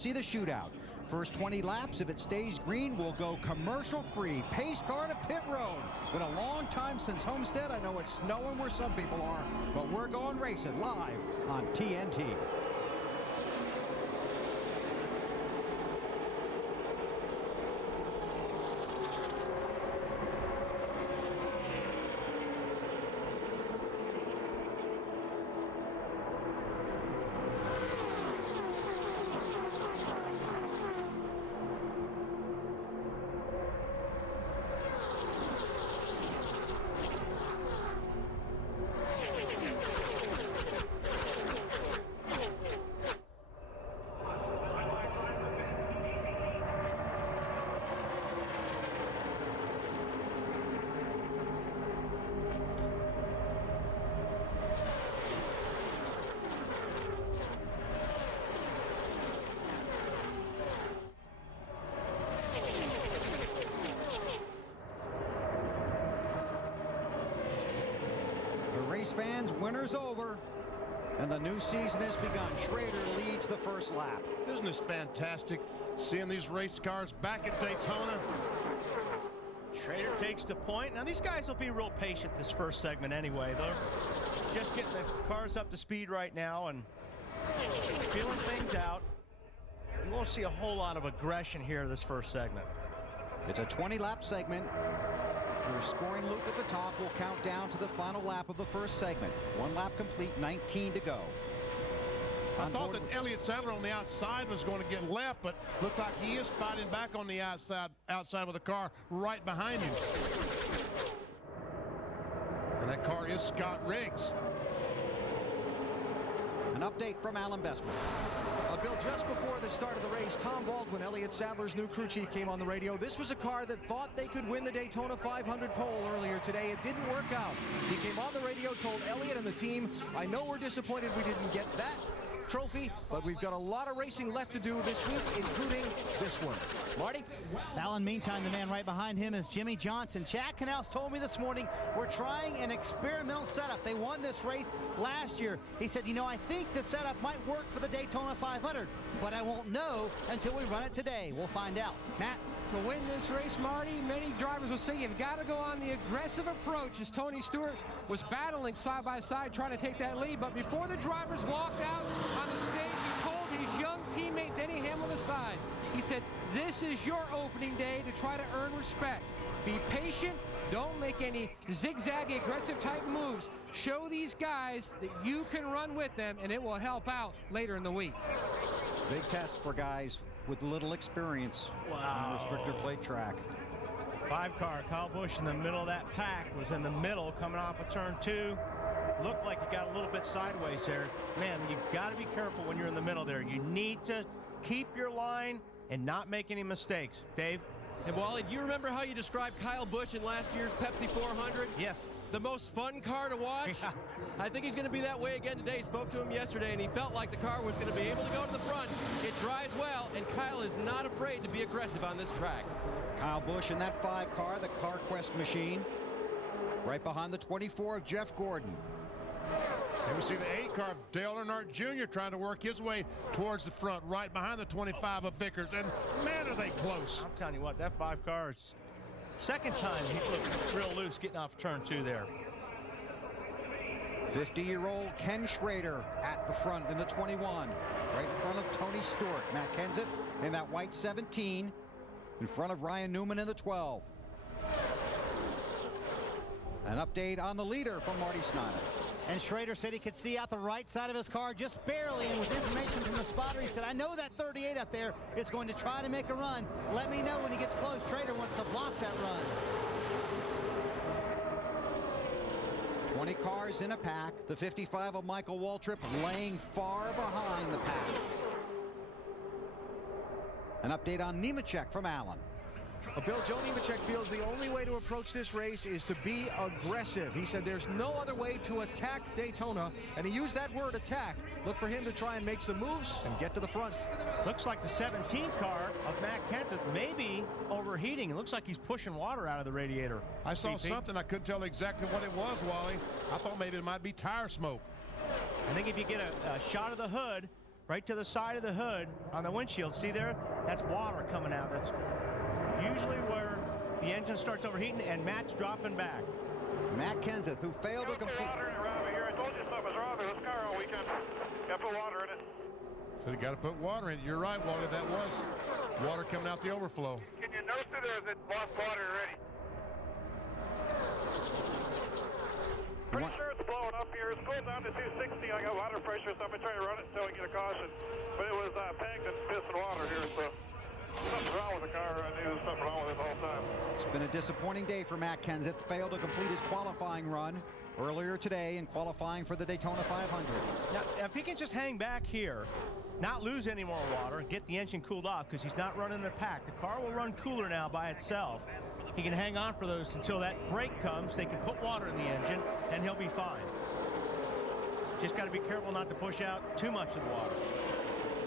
see the shootout. First 20 laps, if it stays green, we'll go commercial-free. Pace car to pit road. Been a long time since Homestead. I know it's snowing where some people are, but we're going racing live on TNT. Race fans, winter's over, and the new season has begun. Schrader leads the first lap. Isn't this fantastic, seeing these race cars back at Daytona? Schrader takes the point. Now, these guys will be real patient this first segment anyway. They're just getting the cars up to speed right now and feeling things out. You won't see a whole lot of aggression here this first segment. It's a 20-lap segment. Your scoring loop at the top will count down to the final lap of the first segment. 1 lap complete, 19 to go. I thought that Elliott Sadler on the outside was going to get left, but looks like he is fighting back on the outside with the car right behind him. And that car is Scott Riggs. An update from Alan Bestwick. Bill, just before the start of the race, Tom Baldwin, Elliott Sadler's new crew chief, came on the radio. This was a car that thought they could win the Daytona 500 pole earlier today. It didn't work out. He came on the radio, told Elliott and the team, I know we're disappointed we didn't get that trophy, but we've got a lot of racing left to do this week, including this one. Marty? Alan, meantime, the man right behind him is Jimmy Johnson. Jack Canals told me this morning we're trying an experimental setup. They won this race last year. He said, you know, I think the setup might work for the Daytona 500, but I won't know until we run it today. We'll find out. Matt? To win this race, Marty, many drivers will say you've got to go on the aggressive approach as Tony Stewart was battling side by side trying to take that lead. But before the drivers walked out on the stage, he pulled his young teammate Denny Hamlin aside. He said, this is your opening day to try to earn respect. Be patient. Don't make any zigzag aggressive type moves. Show these guys that you can run with them, and it will help out later in the week. Big test for guys with little experience on a restrictor plate track. 5 car, Kyle Busch in the middle of that pack, was in the middle coming off of turn 2. Looked like he got a little bit sideways there. Man, you've got to be careful when you're in the middle there. You need to keep your line and not make any mistakes. Dave? And Wally, do you remember how you described Kyle Busch in last year's Pepsi 400? Yes. The most fun car to watch? Yeah. I think he's going to be that way again today. Spoke to him yesterday, and he felt like the car was going to be able to go to the front. It drives well, and Kyle is not afraid to be aggressive on this track. Kyle Busch in that 5 car, the CarQuest machine, right behind the 24 of Jeff Gordon. And we see the 8 car of Dale Earnhardt Jr. trying to work his way towards the front, right behind the 25 of Vickers. And man, are they close. I'm telling you what, that 5 car is second time he looked real loose getting off turn 2 there. 50-year-old Ken Schrader at the front in the 21, right in front of Tony Stewart. Matt Kenseth in that white 17, in front of Ryan Newman in the 12. An update on the leader from Marty Snyder. And Schrader said he could see out the right side of his car just barely, and with information from the spotter, he said, I know that 38 up there is going to try to make a run. Let me know when he gets close. Schrader wants to block that run. 20 cars in a pack. The 55 of Michael Waltrip laying far behind the pack. An update on Nemechek from Allen. Bill, Joe Nemechek feels the only way to approach this race is to be aggressive. He said there's no other way to attack Daytona, and he used that word, attack. Look for him to try and make some moves and get to the front. Looks like the 17 car of Matt Kenseth may be overheating. It looks like he's pushing water out of the radiator. I saw something. I couldn't tell exactly what it was, Wally. I thought maybe it might be tire smoke. I think if you get a shot of the hood right to the side of the hood on the windshield. See there? That's water coming out. That's usually where the engine starts overheating, and Matt's dropping back. Matt Kenseth, who failed to complete. Water around here. I told you something was wrong with this car all weekend. Got to put water in it. So you got to put water in it. You're right, Walter. That was water coming out the overflow. Can you nurse it, or is it lost water already? Pretty sure it's blowing up here. It's going down to 260. I got water pressure, so I'm going to try to run it until we get a caution. But it was pegged and pissing water here, so something's wrong with the car. I knew there was something wrong with it the whole time. It's been a disappointing day for Matt Kenseth. Failed to complete his qualifying run earlier today in qualifying for the Daytona 500. Now, if he can just hang back here, not lose any more water, get the engine cooled off, because he's not running the pack. The car will run cooler now by itself. He can hang on for those until that break comes. They can put water in the engine, and he'll be fine. Just got to be careful not to push out too much of the water.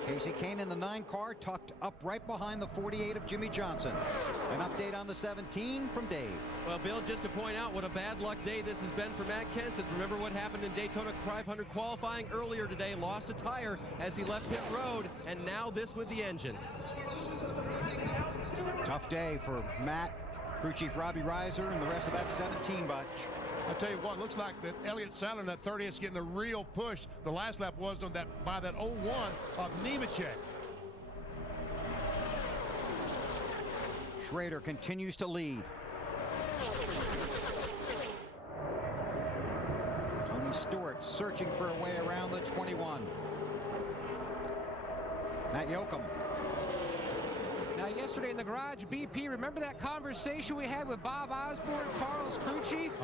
Casey Kane in the 9 car, tucked up right behind the 48 of Jimmy Johnson. An update on the 17 from Dave. Well, Bill, just to point out what a bad luck day this has been for Matt Kenseth. Remember what happened in Daytona 500 qualifying earlier today. Lost a tire as he left pit road, and now this with the engine. Tough day for Matt, crew chief Robbie Reiser, and the rest of that 17 bunch. I tell you what, looks like that Elliott Sadler in that 30 is getting a real push. The last lap was on that by that 01 of Nemechek. Schrader continues to lead. Tony Stewart searching for a way around the 21. Matt Yoakum. Now, yesterday in the garage, BP, remember that conversation we had with Bob Osborne, Carl's crew chief?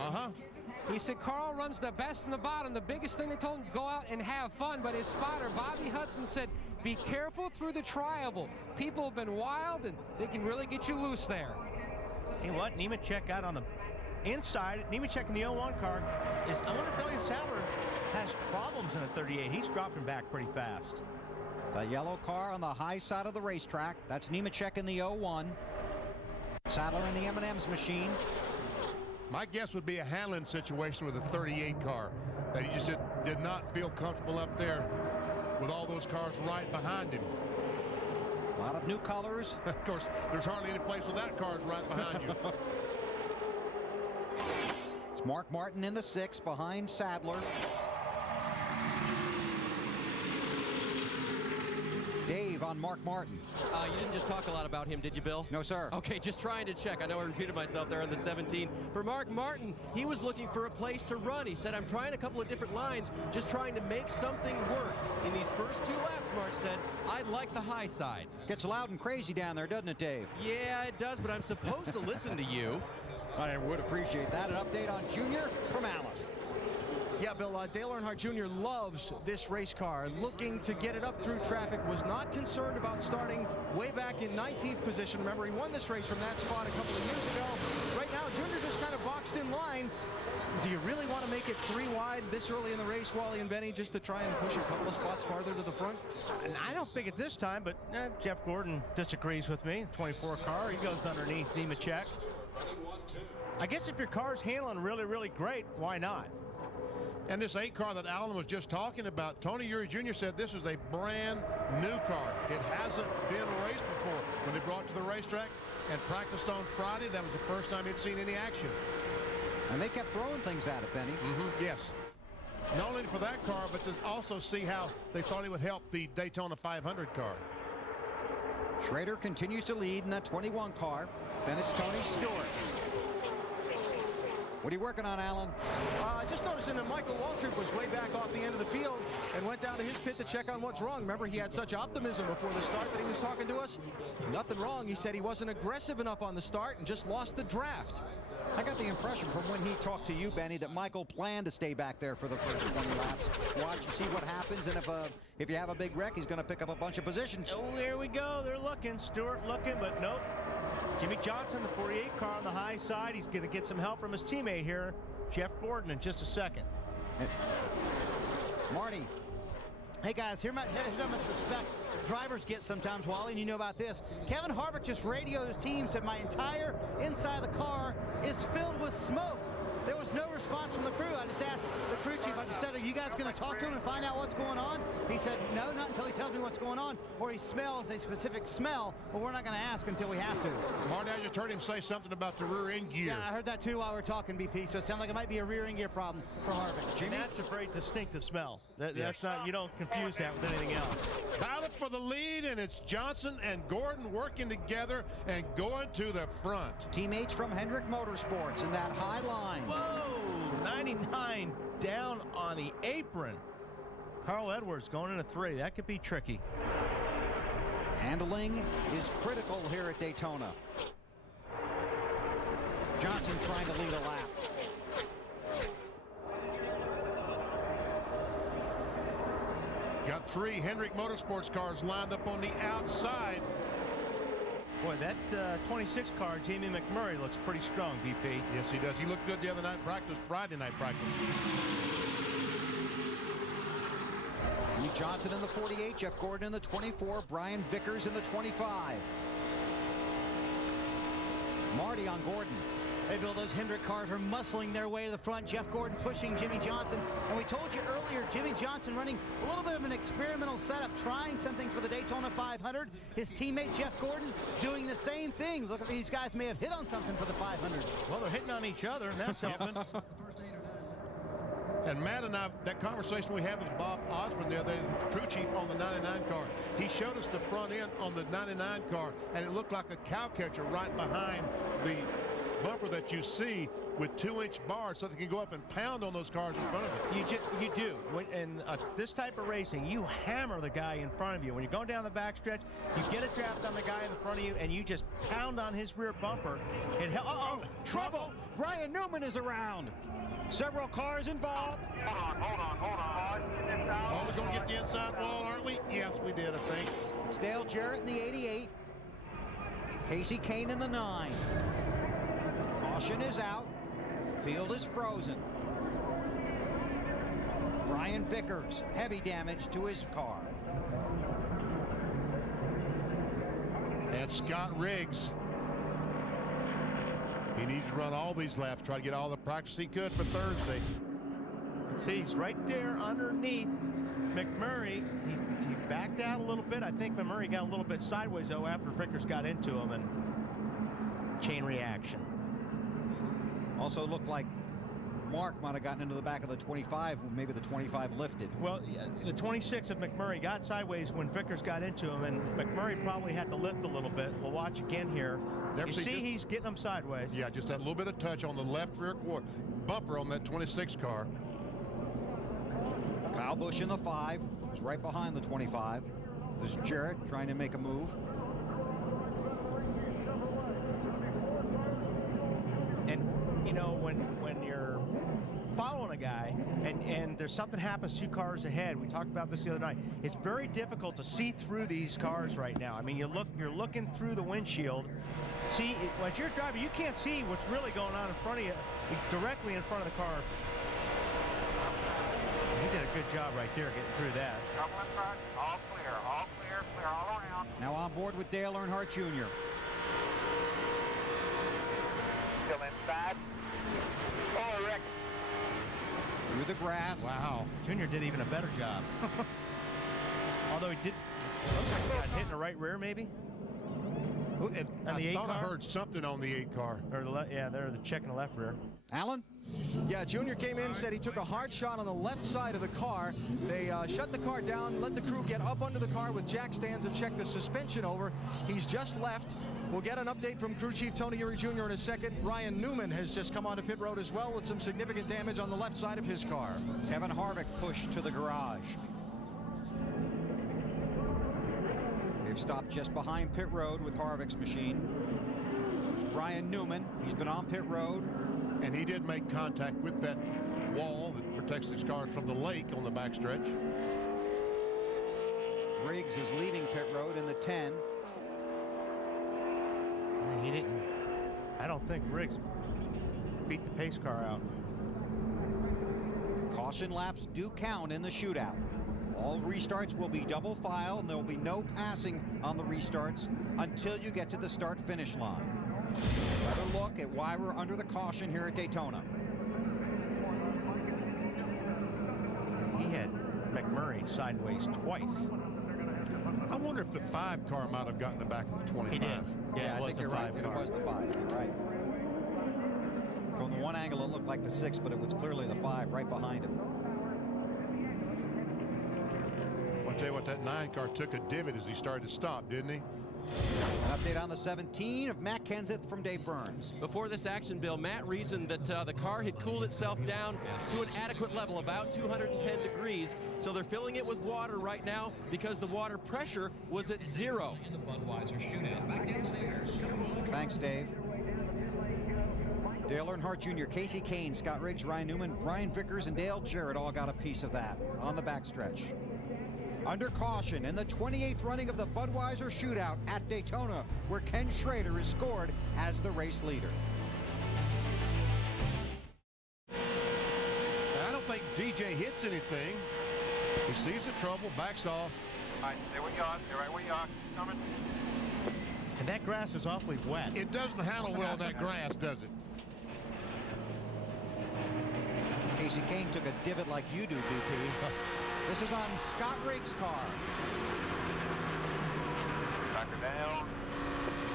He said Carl runs the best in the bottom. The biggest thing they told him, go out and have fun. But his spotter, Bobby Hudson, said, be careful through the tri-oval. People have been wild, and they can really get you loose there. You know what? Nemechek got on the inside. Nemechek in the 01 car is, I wonder if Elliott Sadler has problems in the 38. He's dropping back pretty fast. The yellow car on the high side of the racetrack. That's Nemechek in the 01. Sadler in the M&M's machine. My guess would be a Hanlon situation with a 38 car, that he just did not feel comfortable up there with all those cars right behind him. A lot of new colors. Of course, there's hardly any place where that car's right behind you. It's Mark Martin in the 6 behind Sadler. Dave on Mark Martin. You didn't just talk a lot about him, did you, Bill? No, sir. Okay, just trying to check. I know I repeated myself there on the 17. For Mark Martin, he was looking for a place to run. He said, I'm trying a couple of different lines, just trying to make something work. In these first 2 laps, Mark said, I'd like the high side. Gets loud and crazy down there, doesn't it, Dave? Yeah, it does, but I'm supposed to listen to you. I would appreciate that. An update on Junior from Allen. Yeah, Bill, Dale Earnhardt Jr. loves this race car. Looking to get it up through traffic. Was not concerned about starting way back in 19th position. Remember, he won this race from that spot a couple of years ago. Right now, Junior just kind of boxed in line. Do you really want to make it 3 wide this early in the race, Wally and Benny, just to try and push a couple of spots farther to the front? I don't think at this time, but Jeff Gordon disagrees with me. 24 car, he goes underneath Nemechek. I guess if your car's handling really, really great, why not? And this 8 car that Allen was just talking about, Tony Eury Jr. said this is a brand new car. It hasn't been raced before. When they brought it to the racetrack and practiced on Friday, that was the first time he'd seen any action. And they kept throwing things at it, Benny. Yes. Not only for that car, but to also see how they thought it would help the Daytona 500 car. Schrader continues to lead in that 21 car. Then it's Tony Stewart. What are you working on, Alan? Just noticing that Michael Waltrip was way back off the end of the field and went down to his pit to check on what's wrong. Remember, he had such optimism before the start that he was talking to us. Nothing wrong. He said he wasn't aggressive enough on the start and just lost the draft. I got the impression from when he talked to you, Benny, that Michael planned to stay back there for the first 20 laps. Watch and see what happens, and if you have a big wreck, he's going to pick up a bunch of positions. Oh, there we go. They're looking. Stewart looking, but nope. Jimmy Johnson, the 48 car on the high side. He's going to get some help from his teammate here, Jeff Gordon, in just a second. Marty Hey guys, here's how much respect drivers get sometimes, Wally, and you know about this. Kevin Harvick just radioed his team, said my entire inside of the car is filled with smoke. There was no response from the crew. I just asked the crew chief, I just said, are you guys going to talk to him and find out what's going on? He said, no, not until he tells me what's going on, or he smells a specific smell, but we're not going to ask until we have to. Marty, I just heard him say something about the rear end gear. Yeah, I heard that too while we're talking, BP, so it sounds like it might be a rear end gear problem for Harvick. And that's a very distinctive smell. That's not, you don't confuse that with anything else. Pilot for the lead, and it's Johnson and Gordon working together and going to the front. Teammates from Hendrick Motorsports in that high line. Whoa, 99 down on the apron. Carl Edwards going into 3. That could be tricky. Handling is critical here at Daytona. Johnson trying to lead a lap. Got 3 Hendrick Motorsports cars lined up on the outside. Boy, that 26 car, Jamie McMurray, looks pretty strong, VP. Yes, he does. He looked good the other night in practice, Friday night practice. Lee Johnson in the 48, Jeff Gordon in the 24, Brian Vickers in the 25. Marty on Gordon. Hey, Bill, those Hendrick cars are muscling their way to the front. Jeff Gordon pushing Jimmy Johnson. And we told you earlier, Jimmy Johnson running a little bit of an experimental setup, trying something for the Daytona 500. His teammate, Jeff Gordon, doing the same things. Look, these guys may have hit on something for the 500. Well, they're hitting on each other, and that's helping. And Matt and I, that conversation we had with Bob Osborne the other day, the crew chief on the 99 car, he showed us the front end on the 99 car, and it looked like a cow catcher right behind the bumper that you see with 2-inch bars so they can go up and pound on those cars in front of you. You do. In this type of racing, you hammer the guy in front of you. When you're going down the backstretch, you get a draft on the guy in front of you, and you just pound on his rear bumper. And uh-oh, trouble! Brian Newman is around. Several cars involved. Hold on. Oh, we're going to get the inside wall, aren't we? Yes, we did, I think. It's Dale Jarrett in the 88. Casey Kane in the 9. Caution is out. Field is frozen. Brian Vickers, heavy damage to his car. And Scott Riggs. He needs to run all these laps, try to get all the practice he could for Thursday. Let's see, he's right there underneath McMurray. He backed out a little bit. I think McMurray got a little bit sideways, though, after Vickers got into him, and chain reaction. Also looked like Mark might have gotten into the back of the 25 when maybe the 25 lifted. Well, the 26 of McMurray got sideways when Vickers got into him, and McMurray probably had to lift a little bit. We'll watch again here. You see he's getting them sideways. Yeah, just that little bit of touch on the left rear bumper on that 26 car. Kyle Busch in the 5 is right behind the 25. There's Jarrett trying to make a move. And, you know, when you're following a guy and there's something happens 2 cars ahead, we talked about this the other night, it's very difficult to see through these cars right now. I mean, you're looking through the windshield. See, when you're driving, you can't see what's really going on in front of you, directly in front of the car. He did a good job right there getting through that. Trouble in front, all clear all around. Now on board with Dale Earnhardt Jr. Still inside. Oh, Rick. Through the grass. Wow. Junior did even a better job. Although he did, looks like he got hit in the right rear, maybe. I thought I heard something on the 8 car. Or they're checking the left rear. Alan? Yeah, Junior came in, said he took a hard shot on the left side of the car. They shut the car down, let the crew get up under the car with jack stands and check the suspension over. He's just left. We'll get an update from crew chief Tony Eury Jr. in a second. Ryan Newman has just come onto pit road as well with some significant damage on the left side of his car. Kevin Harvick pushed to the garage. They've stopped just behind pit road with Harvick's machine. It's Ryan Newman. He's been on pit road. And he did make contact with that wall that protects his cars from the lake on the backstretch. Riggs is leaving pit road in the 10. He didn't. I don't think Riggs beat the pace car out. Caution laps do count in the shootout. All restarts will be double file, and there will be no passing on the restarts until you get to the start-finish line. Another look at why we're under the caution here at Daytona. He had McMurray sideways twice. I wonder if the 5 car might have gotten the back of the 25. He did. Yeah, it I was think the you're right. 5 It car. was the 5. You're right. From the one angle, it looked like the 6, but it was clearly the 5 right behind him. I'll tell you what, that 9 car took a divot as he started to stop, didn't he? An update on the 17 of Matt Kenseth from Dave Burns. Before this action, Bill, Matt reasoned that the car had cooled itself down to an adequate level, about 210 degrees. So they're filling it with water right now because the water pressure was at 0. In the Budweiser Shootout. Back downstairs. Thanks, Dave. Dale Earnhardt Jr., Casey Kane, Scott Riggs, Ryan Newman, Brian Vickers, and Dale Jarrett all got a piece of that on the backstretch. Under caution in the 28th running of the Budweiser Shootout at Daytona, where Ken Schrader is scored as the race leader. I don't think DJ hits anything. He sees the trouble, backs off. All right, stay where you are. Stay right where you are. Coming. And that grass is awfully wet. It doesn't handle well in that grass, does it? Casey Kane took a divot like you do, BP. This is on Scott Riggs' car. Back her down.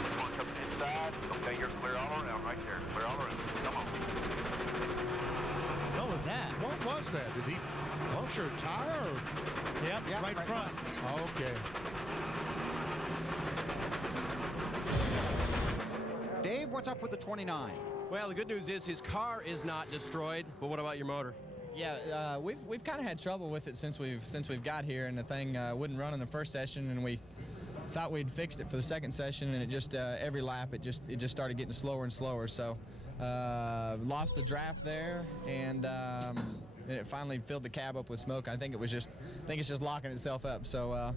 Come on, come inside. Okay, you're clear all around right there. Clear all around. Come on. What was that? What was that? Did he puncture a tire? Or? Yep, right front. Okay. Dave, what's up with the 29? Well, the good news is his car is not destroyed, but what about your motor? Yeah, we've kind of had trouble with it since we've got here, and the thing wouldn't run in the first session, and we thought we'd fixed it for the second session, and it just every lap it just started getting slower and slower. So lost the draft there, and it finally filled the cab up with smoke. I think it's just locking itself up. So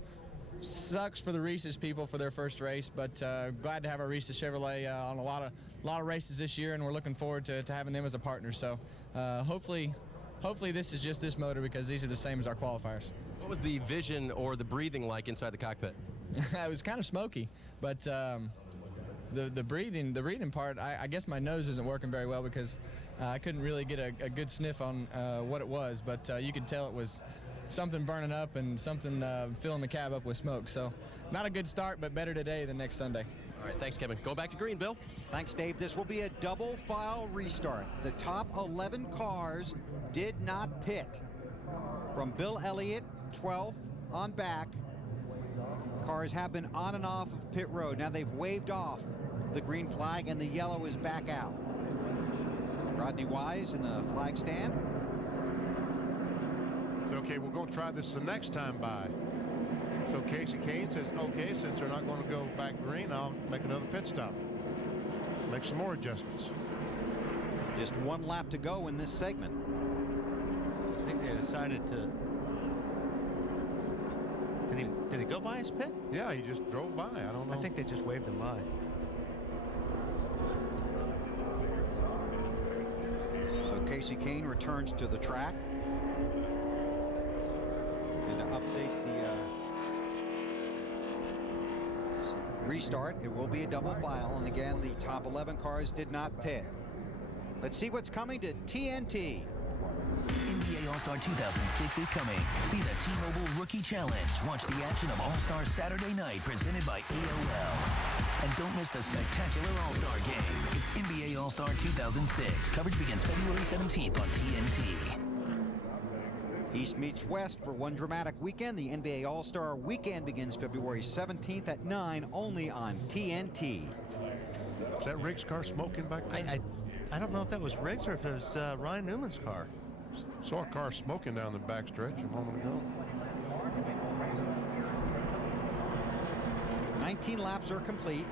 sucks for the Reese's people for their first race, but glad to have our Reese's Chevrolet on a lot of races this year, and we're looking forward to having them as a partner. So hopefully this is just this motor, because these are the same as our qualifiers. What was the vision or the breathing like inside the cockpit? It was kind of smoky, but the breathing part, I guess my nose isn't working very well, because I couldn't really get a good sniff on what it was, but you could tell it was something burning up and something filling the cab up with smoke. So not a good start, but better today than next Sunday. All right, thanks, Kevin. Go back to green, Bill. Thanks, Dave. This will be a double file restart. The top 11 cars did not pit. From Bill Elliott, 12th on back. Cars have been on and off of pit road. Now they've waved off the green flag, and the yellow is back out. Rodney Wise in the flag stand. So, okay, we're going to try this the next time by. So Casey Kane says, okay, since they're not going to go back green, I'll make another pit stop. Make some more adjustments. Just one lap to go in this segment. I think they decided to. Did he go by his pit? Yeah, he just drove by. I don't know. I think they just waved him by. So Casey Kane returns to the track. And to update the restart, it will be a double file. And again, the top 11 cars did not pit. Let's see what's coming to TNT. NBA All-Star 2006 is coming. See the T-Mobile Rookie Challenge. Watch the action of All-Star Saturday night presented by AOL. And don't miss the spectacular All-Star game. It's NBA All-Star 2006. Coverage begins February 17th on TNT. East meets West for one dramatic weekend. The NBA All-Star Weekend begins February 17th at 9, only on TNT. Is that Riggs' car smoking back there? I don't know if that was Riggs or if it was Ryan Newman's car. Saw a car smoking down the backstretch a moment ago. 19 laps are complete.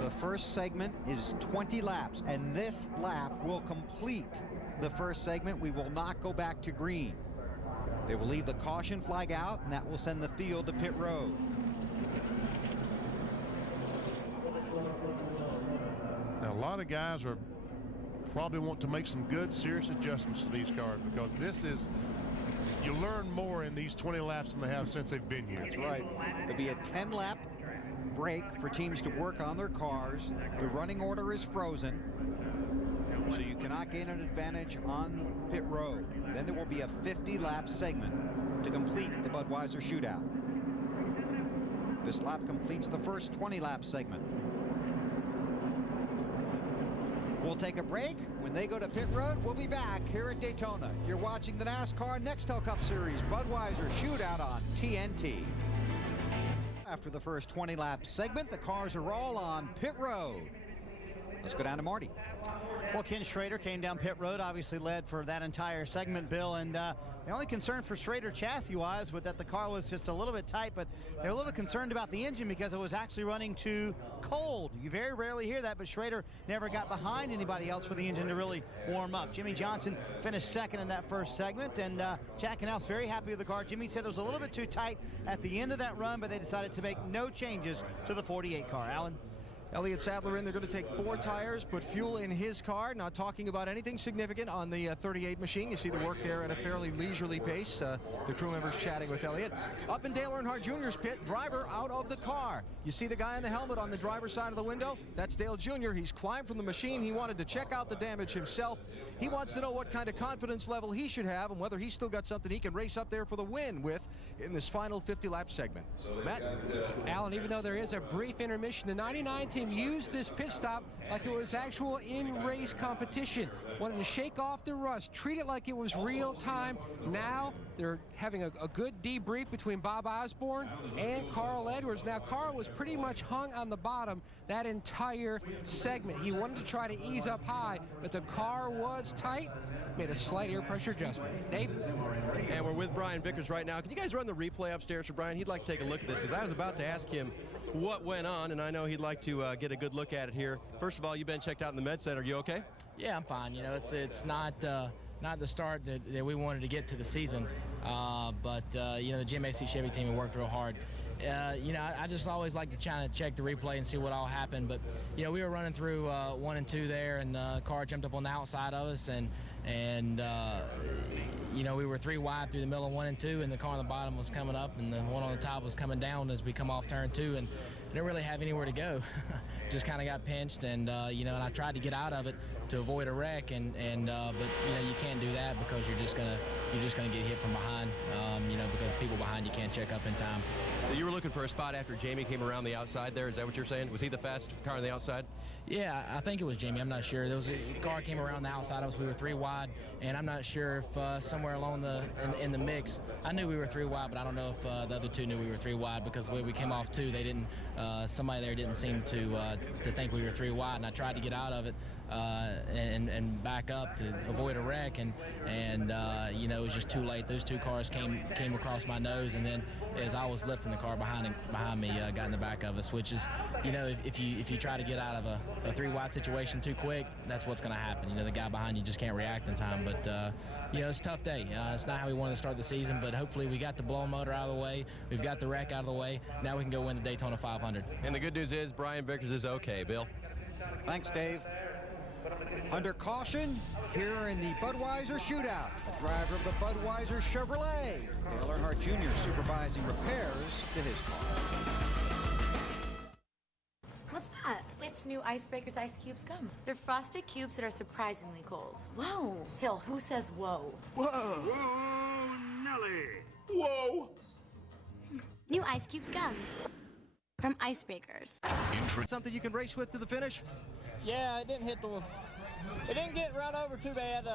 The first segment is 20 laps, and this lap will complete the first segment. We will not go back to green. They will leave the caution flag out, and that will send the field to pit road. Now, a lot of guys are probably want to make some good, serious adjustments to these cars, because this is You learn more in these 20 laps than they have since they've been here. That's right. There'll be a 10-lap break for teams to work on their cars. The running order is frozen, so you cannot gain an advantage on pit road. Then there will be a 50-lap segment to complete the Budweiser Shootout. This lap completes the first 20-lap segment. We'll take a break. When they go to pit road, we'll be back here at Daytona. You're watching the NASCAR Nextel Cup Series Budweiser Shootout on TNT. After the first 20-lap segment, the cars are all on pit road. Let's go down to Marty. Well, Ken Schrader came down pit road, obviously led for that entire segment, Bill. And the only concern for Schrader chassis-wise was that the car was just a little bit tight, but they're a little concerned about the engine because it was actually running too cold. You very rarely hear that, but Schrader never got behind anybody else for the engine to really warm up. Jimmy Johnson finished second in that first segment, and Chad Knaus very happy with the car. Jimmy said it was a little bit too tight at the end of that run, but they decided to make no changes to the 48 car. Alan? Elliott Sadler in. They're going to take 4 tires, put fuel in his car. Not talking about anything significant on the 38 machine. You see the work there at a fairly leisurely pace. The crew members chatting with Elliott. Up in Dale Earnhardt Jr.'s pit, driver out of the car. You see the guy in the helmet on the driver's side of the window? That's Dale Jr. He's climbed from the machine. He wanted to check out the damage himself. He wants to know what kind of confidence level he should have and whether he's still got something he can race up there for the win with in this final 50-lap segment. Matt? Alan, even though there is a brief intermission, the 99 team used this pit stop like it was actual in-race competition. Wanted to shake off the rust, treat it like it was real time. Now they're having a good debrief between Bob Osborne and Carl Edwards. Now, Carl was pretty much hung on the bottom that entire segment. He wanted to try to ease up high, but the car was tight. Made a slight air pressure adjustment. Dave? And we're with Brian Vickers right now. Can you guys run the replay upstairs for Brian? He'd like to take a look at this because I was about to ask him what went on, and I know he'd like to get a good look at it here. First of all, you've been checked out in the med center. You okay? Yeah, I'm fine. You know, it's not the start that we wanted to get to the season, but you know, the GMAC Chevy team worked real hard. You know, I just always like to try to check the replay and see what all happened. But you know, we were running through 1 and 2 there, and the car jumped up on the outside of us, and you know, we were 3 wide through the middle of 1 and 2, and the car on the bottom was coming up, and the one on the top was coming down as we come off turn 2, and didn't really have anywhere to go. Just kind of got pinched, and you know, and I tried to get out of it to avoid a wreck, but you know, you can't do that because you're just gonna get hit from behind. You know, because the people behind you can't check up in time. You were looking for a spot after Jamie came around the outside there. Is that what you're saying? Was he the fast car on the outside? Yeah, I think it was Jamie. I'm not sure. There was a car came around the outside of us. We were 3 wide, and I'm not sure if somewhere along in the mix, I knew we were 3 wide, but I don't know if the other 2 knew we were 3 wide because the way we came off 2, they didn't. Somebody there didn't seem to think we were 3 wide, and I tried to get out of it and back up to avoid a wreck, and you know, it was just too late. Those 2 cars came across my nose, and then as I was lifting the car behind me, got in the back of us, which is, you know, if you try to get out of a 3 wide situation too quick, that's what's going to happen. You know, the guy behind you just can't react in time. But you know, it's a tough day. It's not how we wanted to start the season, but hopefully we got the blown motor out of the way. We've got the wreck out of the way. Now we can go win the Daytona 500. And the good news is Brian Vickers is okay. Bill? Thanks, Dave. Under caution here in the Budweiser Shootout, the driver of the Budweiser Chevrolet, Dale Earnhardt Jr. supervising repairs to his car. What's that? It's new Icebreakers Ice Cubes gum. They're frosted cubes that are surprisingly cold. Whoa. Hill, who says whoa? Whoa. Whoa, Nelly. Whoa. New Ice Cubes gum from Icebreakers. Something you can race with to the finish? Yeah, it didn't get run over too bad.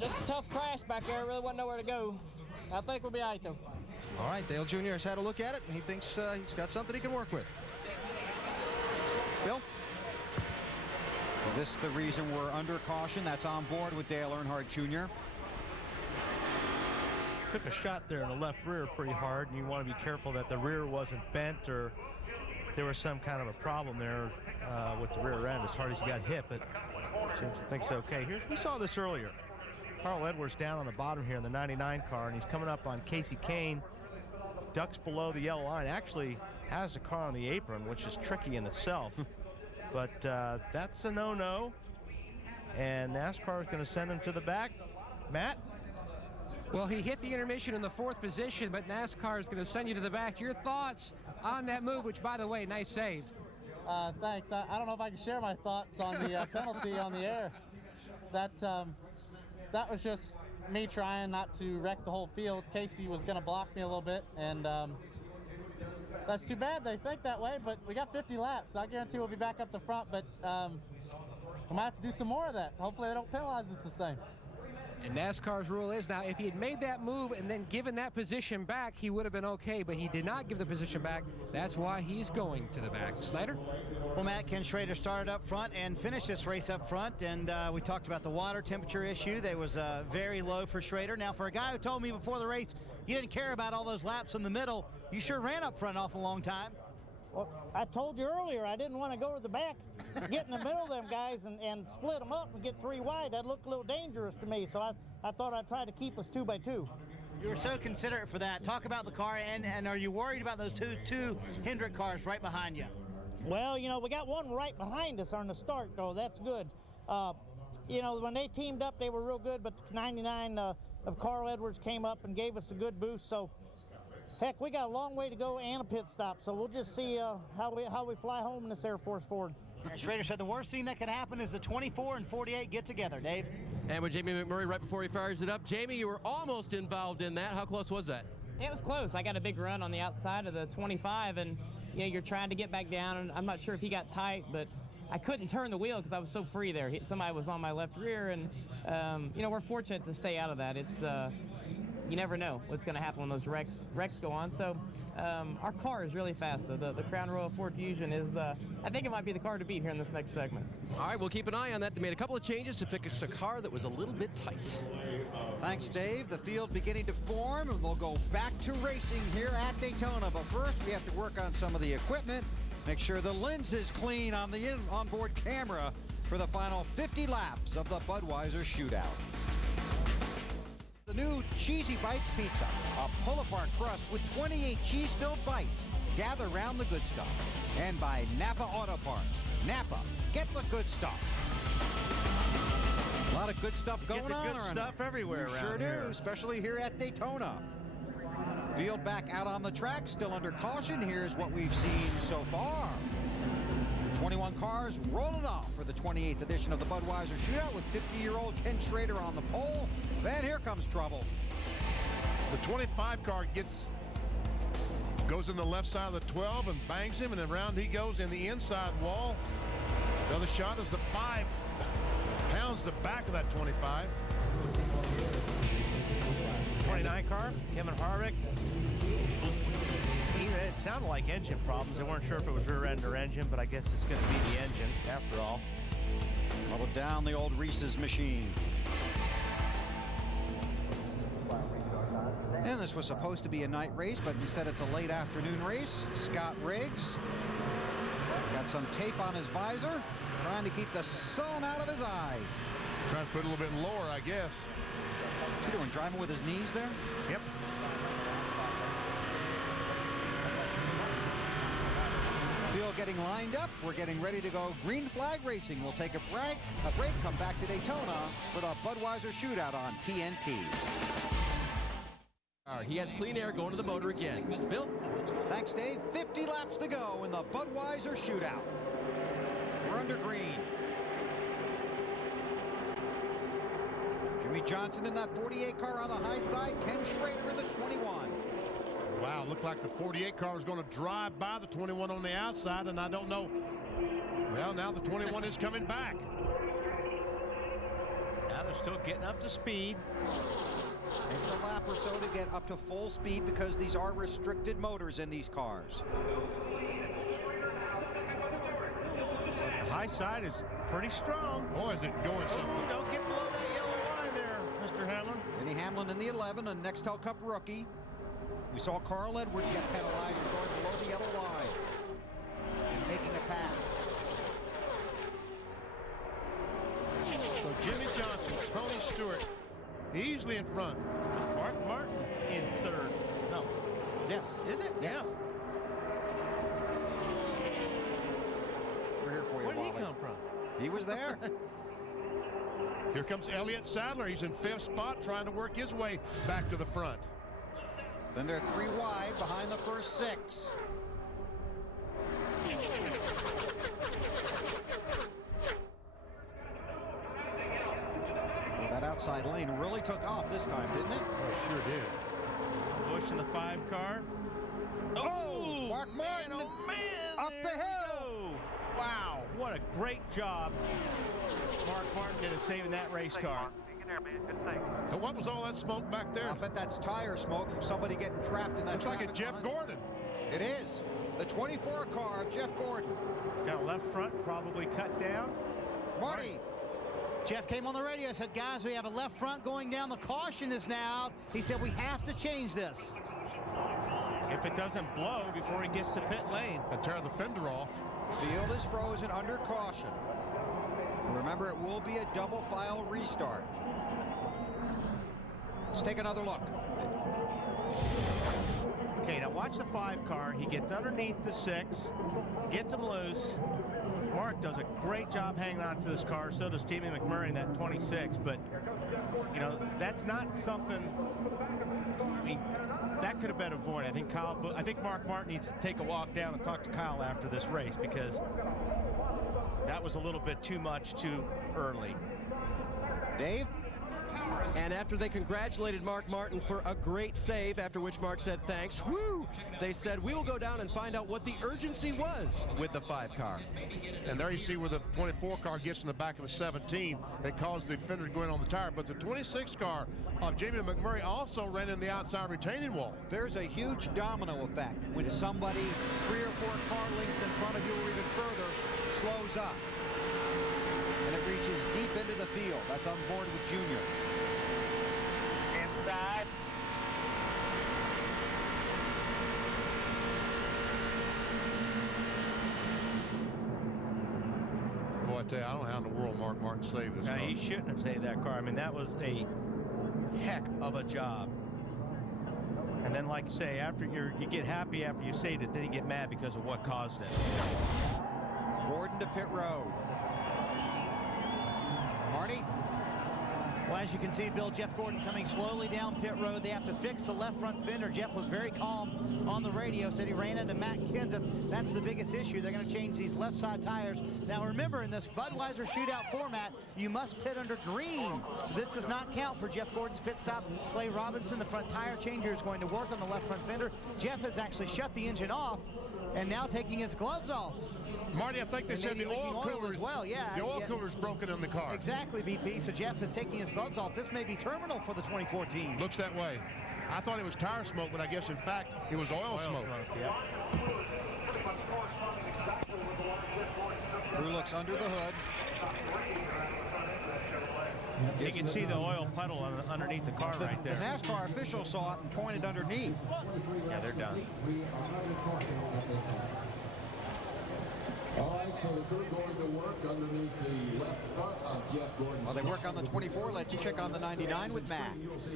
Just a tough crash back there. Really wasn't nowhere to go. I think we'll be all right, though. All right, Dale Jr. has had a look at it, and he thinks he's got something he can work with. Bill? This is the reason we're under caution. That's on board with Dale Earnhardt Jr. Took a shot there in the left rear pretty hard, and you want to be careful that the rear wasn't bent or there was some kind of a problem there with the rear end as hard as he got hit, but seems to think it's okay. We saw this earlier. Carl Edwards down on the bottom here in the 99 car, and he's coming up on Casey Kane, ducks below the yellow line, actually has the car on the apron, which is tricky in itself. But that's a no-no, and NASCAR is going to send him to the back. Matt? Well, he hit the intermission in the 4th position, but NASCAR is going to send you to the back. Your thoughts on that move, which, by the way, nice save. Thanks. I don't know if I can share my thoughts on the penalty on the air. That was just me trying not to wreck the whole field. Casey was going to block me a little bit, and that's too bad they think that way, but we got 50 laps. I guarantee we'll be back up the front, but we might have to do some more of that. Hopefully they don't penalize us the same. And NASCAR's rule is now, if he had made that move and then given that position back, he would have been okay, but he did not give the position back. That's why he's going to the back. Snyder? Well, Matt, Ken Schrader started up front and finished this race up front, and we talked about the water temperature issue. That was very low for Schrader. Now, for a guy who told me before the race you didn't care about all those laps in the middle, you sure ran up front awful long time. Well, I told you earlier I didn't want to go to the back, get in the middle of them guys and split them up and get 3 wide. That looked a little dangerous to me, so I thought I'd try to keep us 2 by 2. You were so considerate for that. Talk about the car, and are you worried about those two Hendrick cars right behind you? Well, you know, we got one right behind us on the start, though. That's good. You know, when they teamed up, they were real good, but 99 of Carl Edwards came up and gave us a good boost, so heck, we got a long way to go and a pit stop, so we'll just see how we fly home in this Air Force Ford. Schrader said the worst thing that could happen is the 24 and 48 get together. Dave? And with Jamie McMurray right before he fires it up. Jamie, you were almost involved in that. How close was that? It was close. I got a big run on the outside of the 25, and you know, you're trying to get back down, and I'm not sure if he got tight, but I couldn't turn the wheel because I was so free there. Somebody was on my left rear, and you know, we're fortunate to stay out of that. It's you never know what's going to happen when those wrecks go on. So our car is really fast, though. The Crown Royal Ford Fusion is, I think it might be the car to beat here in this next segment. All right, we'll keep an eye on that. They made a couple of changes to fix a car that was a little bit tight. Thanks, Dave. The field beginning to form, and we'll go back to racing here at Daytona. But first, we have to work on some of the equipment, make sure the lens is clean on the onboard camera for the final 50 laps of the Budweiser Shootout. The new Cheesy Bites Pizza, a pull-apart crust with 28 cheese-filled bites. Gather round the good stuff. And by Napa Auto Parts. Napa, get the good stuff. A lot of good stuff going on. Get the good stuff everywhere around Sure here. do, especially here at Daytona. Field back out on the track, still under caution. Here's what we've seen so far. 21 cars rolling off for the 28th edition of the Budweiser Shootout with 50-year-old Ken Schrader on the pole. Then here comes trouble. The 25 car goes in the left side of the 12 and bangs him, and then around he goes in the inside wall. The other shot is the 5 pounds the back of that 25. 29 car, Kevin Harvick. It sounded like engine problems. They weren't sure if it was rear end or engine, but I guess it's going to be the engine after all. Leveled down the old Reese's machine. And this was supposed to be a night race, but instead it's a late afternoon race. Scott Riggs got some tape on his visor, trying to keep the sun out of his eyes. Trying to put it a little bit lower, I guess. What's he doing, driving with his knees there? Yep. Field getting lined up. We're getting ready to go green flag racing. We'll take a break, come back to Daytona for the Budweiser Shootout on TNT. All right, he has clean air going to the motor again. Bill? Thanks, Dave. 50 laps to go in the Budweiser Shootout. We're under green. Jimmy Johnson in that 48 car on the high side. Ken Schrader in the 21. Wow, looked like the 48 car was going to drive by the 21 on the outside, and I don't know. Well, now the 21 is coming back. Now they're still getting up to speed. Takes a lap or so to get up to full speed because these are restricted motors in these cars. The high side is pretty strong. Boy, is it going something. Don't get below that yellow line there, Mr. Hamlin. Denny Hamlin in the 11, a Nextel Cup rookie. We saw Carl Edwards get penalized for going below the yellow line and making a pass. So Jimmy Johnson, Tony Stewart, easily in front. Mark Martin in third. No. Yes. Is it? Yes. Yeah. We're here for you, Where did he Wally. come from? He was there. Here comes Elliott Sadler. He's in 5th spot, trying to work his way back to the front. Then they're 3 wide behind the first 6. Well, that outside lane really took off this time, didn't it? Oh, it sure did. Bush in the 5 car. Oh, Mark Martin, man, oh man, up the hill. Wow, what a great job Mark Martin did of saving that race car. And what was all that smoke back there? I bet that's tire smoke from somebody getting trapped in that. Looks like a Jeff Gordon. It is. The 24 car of Jeff Gordon. Got a left front, probably cut down. Marty. Jeff came on the radio and said, guys, we have a left front going down. The caution is now out. He said, we have to change this. If it doesn't blow before he gets to pit lane. And tear the fender off. Field is frozen under caution. Remember, it will be a double file restart. Let's take another look. Okay, now watch the 5 car. He gets underneath the 6, gets him loose. Mark does a great job hanging on to this car. So does Jamie McMurray in that 26. But, you know, that's not something, I mean, that could have been avoided. I think Mark Martin needs to take a walk down and talk to Kyle after this race, because that was a little bit too much too early. Dave? And after they congratulated Mark Martin for a great save, after which Mark said thanks, whoo, they said we will go down and find out what the urgency was with the 5 car. And there you see where the 24 car gets in the back of the 17. It caused the fender to go in on the tire. But the 26 car of Jamie McMurray also ran in the outside retaining wall. There's a huge domino effect when somebody 3 or 4 car lengths in front of you or even further slows up. And it reaches deep into the field. That's on board with Junior. Inside. Boy, I tell you, I don't know how in the world Mark Martin saved this car. He shouldn't have saved that car. I mean, that was a heck of a job. And then, like you say, after you get happy after you saved it, then you get mad because of what caused it. Gordon to pit road. Marty? Well, as you can see, Bill, Jeff Gordon coming slowly down pit road. They have to fix the left front fender. Jeff was very calm on the radio, said he ran into Matt Kenseth. That's the biggest issue. They're going to change these left side tires. Now, remember, in this Budweiser Shootout format, you must pit under green. So this does not count for Jeff Gordon's pit stop. Clay Robinson, the front tire changer, is going to work on the left front fender. Jeff has actually shut the engine off and now taking his gloves off. Marty, I think they said the oil cooler as well. Yeah, the oil cooler's broken in the car. Exactly, BP. So Jeff is taking his gloves off. This may be terminal for the 2014. Looks that way. I thought it was tire smoke, but I guess in fact it was oil smoke. Yeah. Crew looks under the hood. You can see the oil puddle underneath the car right there. The NASCAR official saw it and pointed underneath. Yeah, they're done. All right, so the crew going to work underneath the left front of Jeff Gordon. While they work on the 24, let's check on the 99 with Matt.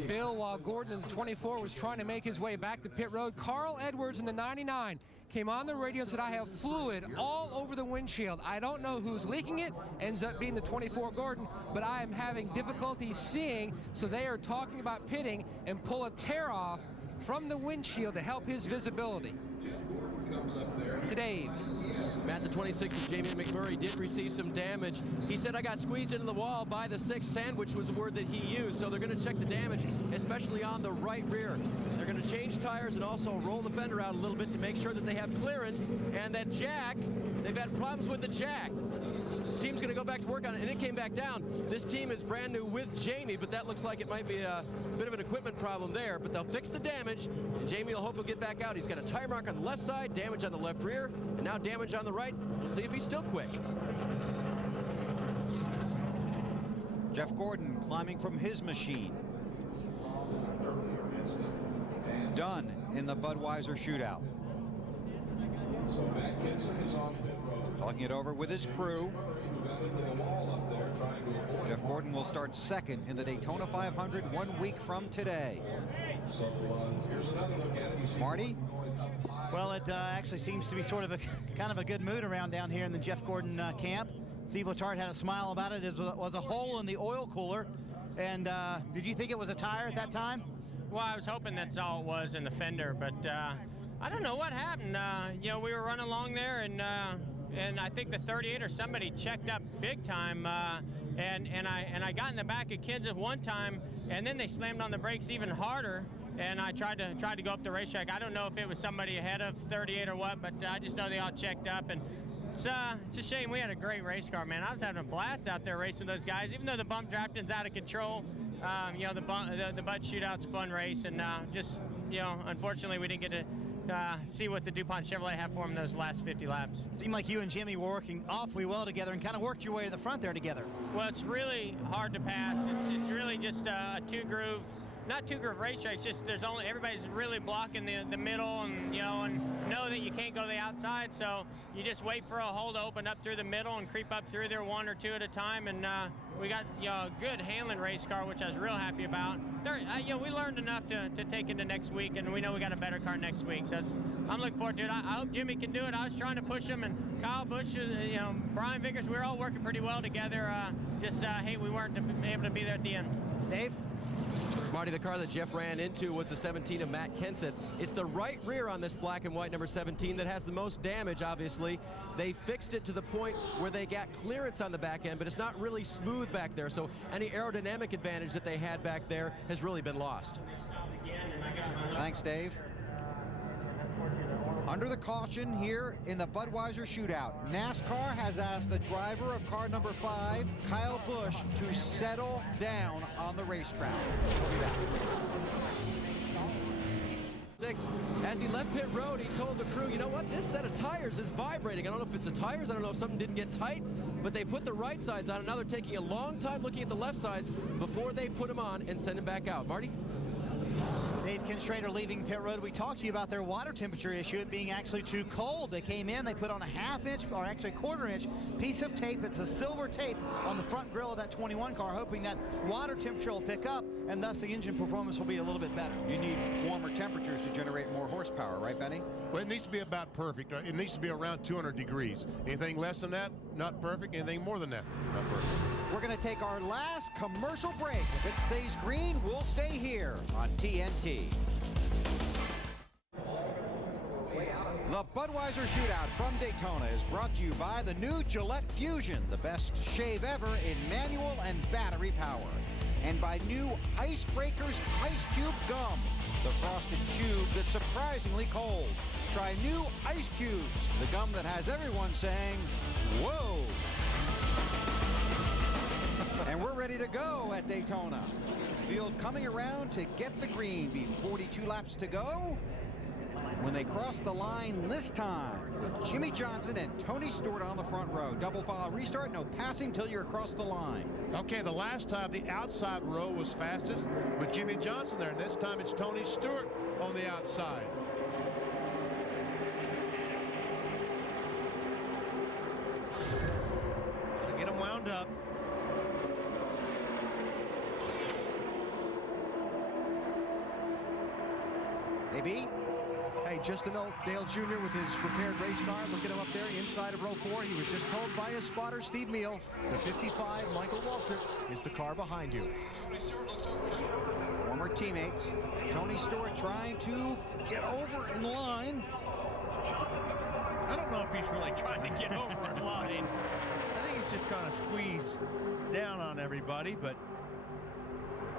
Bill, while Gordon in the 24 was trying to make his way back to pit road, Carl Edwards in the 99 came on the radio and said, I have fluid all over the windshield. I don't know who's leaking it. Ends up being the 24 Gordon, but I am having difficulty seeing, so they are talking about pitting and pull a tear off from the windshield to help his visibility. To Dave. Matt, the 26 of Jamie McMurray did receive some damage. He said, I got squeezed into the wall by the 6 sandwich was the word that he used. So they're going to check the damage, especially on the right rear. They're going to change tires and also roll the fender out a little bit to make sure that they have clearance. And that jack, they've had problems with the jack. The team's going to go back to work on it, and it came back down. This team is brand new with Jamie, but that looks like it might be a bit of an equipment problem there. But they'll fix the damage, and Jamie will hope he'll get back out. He's got a tire mark on the left side, damage on the left rear, and now damage on the right. We'll see if he's still quick. Jeff Gordon climbing from his machine. Done in the Budweiser Shootout. So Matt Kenseth is on pit road. Talking it over with his crew. Jeff Gordon will start second in the Daytona 500 1 week from today. So here's another look at it. Marty? Well, it actually seems to be sort of a kind of a good mood around down here in the Jeff Gordon camp. Steve Letarte had a smile about it. It was a hole in the oil cooler. And did you think it was a tire at that time? Well, I was hoping that's all it was in the fender, but I don't know what happened. You know, we were running along there, and I think the 38 or somebody checked up big time, and I got in the back of kids at one time, and then they slammed on the brakes even harder, and I tried to go up the racetrack. I don't know if it was somebody ahead of 38 or what, but I just know they all checked up, and it's a shame. We had a great race car, man. I was having a blast out there racing with those guys, even though the bump drafting's out of control. You know, the Bud Shootout's a fun race, and just, you know, unfortunately we didn't get to see what the DuPont Chevrolet had for them those last 50 laps. Seemed like you and Jimmy were working awfully well together and kind of worked your way to the front there together. Well, it's really hard to pass. It's really just a two-groove, not two-groove racetrack. It's just everybody's really blocking the middle, and you know that you can't go to the outside, so you just wait for a hole to open up through the middle and creep up through there one or two at a time, and we got a good handling race car, which I was real happy about. We learned enough to take into next week, and we know we got a better car next week. So I'm looking forward to it. I hope Jimmy can do it. I was trying to push him, and Kyle Busch, Brian Vickers, we were all working pretty well together. Hey, we weren't able to be there at the end. Dave? Marty, the car that Jeff ran into was the 17 of Matt Kenseth. It's the right rear on this black and white number 17 that has the most damage, obviously. They fixed it to the point where they got clearance on the back end, but it's not really smooth back there, so any aerodynamic advantage that they had back there has really been lost. Thanks, Dave. Under the caution here in the Budweiser Shootout, NASCAR has asked the driver of car number 5, Kyle Busch, to settle down on the racetrack. We'll be back. 6. As he left pit road, he told the crew, you know what, this set of tires is vibrating. I don't know if it's the tires, I don't know if something didn't get tight, but they put the right sides on, and now they're taking a long time looking at the left sides before they put them on and send them back out. Marty? Dave Kinstrader leaving pit road. We talked to you about their water temperature issue, it being actually too cold. They came in, they put on a half-inch, or actually a quarter-inch piece of tape. It's a silver tape on the front grille of that 21 car, hoping that water temperature will pick up, and thus the engine performance will be a little bit better. You need warmer temperatures to generate more horsepower, right, Benny? Well, it needs to be about perfect. It needs to be around 200 degrees. Anything less than that, not perfect. Anything more than that, not perfect. We're going to take our last commercial break. If it stays green, we'll stay here on TNT. The Budweiser Shootout from Daytona is brought to you by the new Gillette Fusion, the best shave ever in manual and battery power. And by new Icebreakers Ice Cube Gum, the frosted cube that's surprisingly cold. Try new Ice Cubes, the gum that has everyone saying, whoa. And we're ready to go at Daytona. Field coming around to get the green. Be 42 laps to go when they cross the line this time with Jimmy Johnson and Tony Stewart on the front row. Double file restart, no passing till you're across the line. Okay, the last time the outside row was fastest with Jimmy Johnson there, and this time it's Tony Stewart on the outside. Gotta get them wound up. AB? Hey, Justin Dale Jr. with his repaired race car. Look at him up there inside of row 4. He was just told by his spotter, Steve Meal, the 55, Michael Waltrip, is the car behind you. Former teammates. Tony Stewart trying to get over in line. I don't know if he's really trying to get over in line. I think he's just trying to squeeze down on everybody, but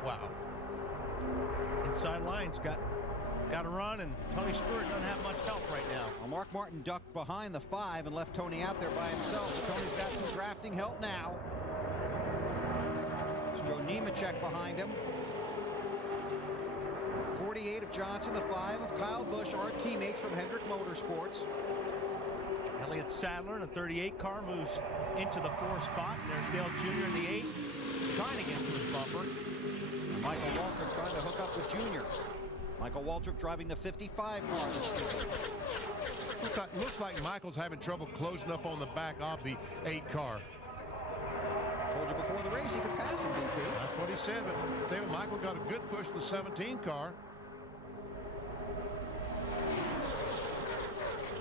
wow. Inside line's got to run, and Tony Stewart doesn't have much help right now. Well, Mark Martin ducked behind the 5 and left Tony out there by himself. So Tony's got some drafting help now. It's Joe Nemechek behind him. 48 of Johnson, the 5 of Kyle Busch, our teammates from Hendrick Motorsports. Elliott Sadler in the 38 car moves into the 4th spot, and there's Dale Jr. in the 8, trying to get to his bumper. And Michael Waltrip trying to hook up with Jr. Michael Waltrip driving the 55 car this season. Looks like Michael's having trouble closing up on the back of the 8 car. Told you before the race he could pass him, BP. That's what he said, but David Michael got a good push from the 17 car.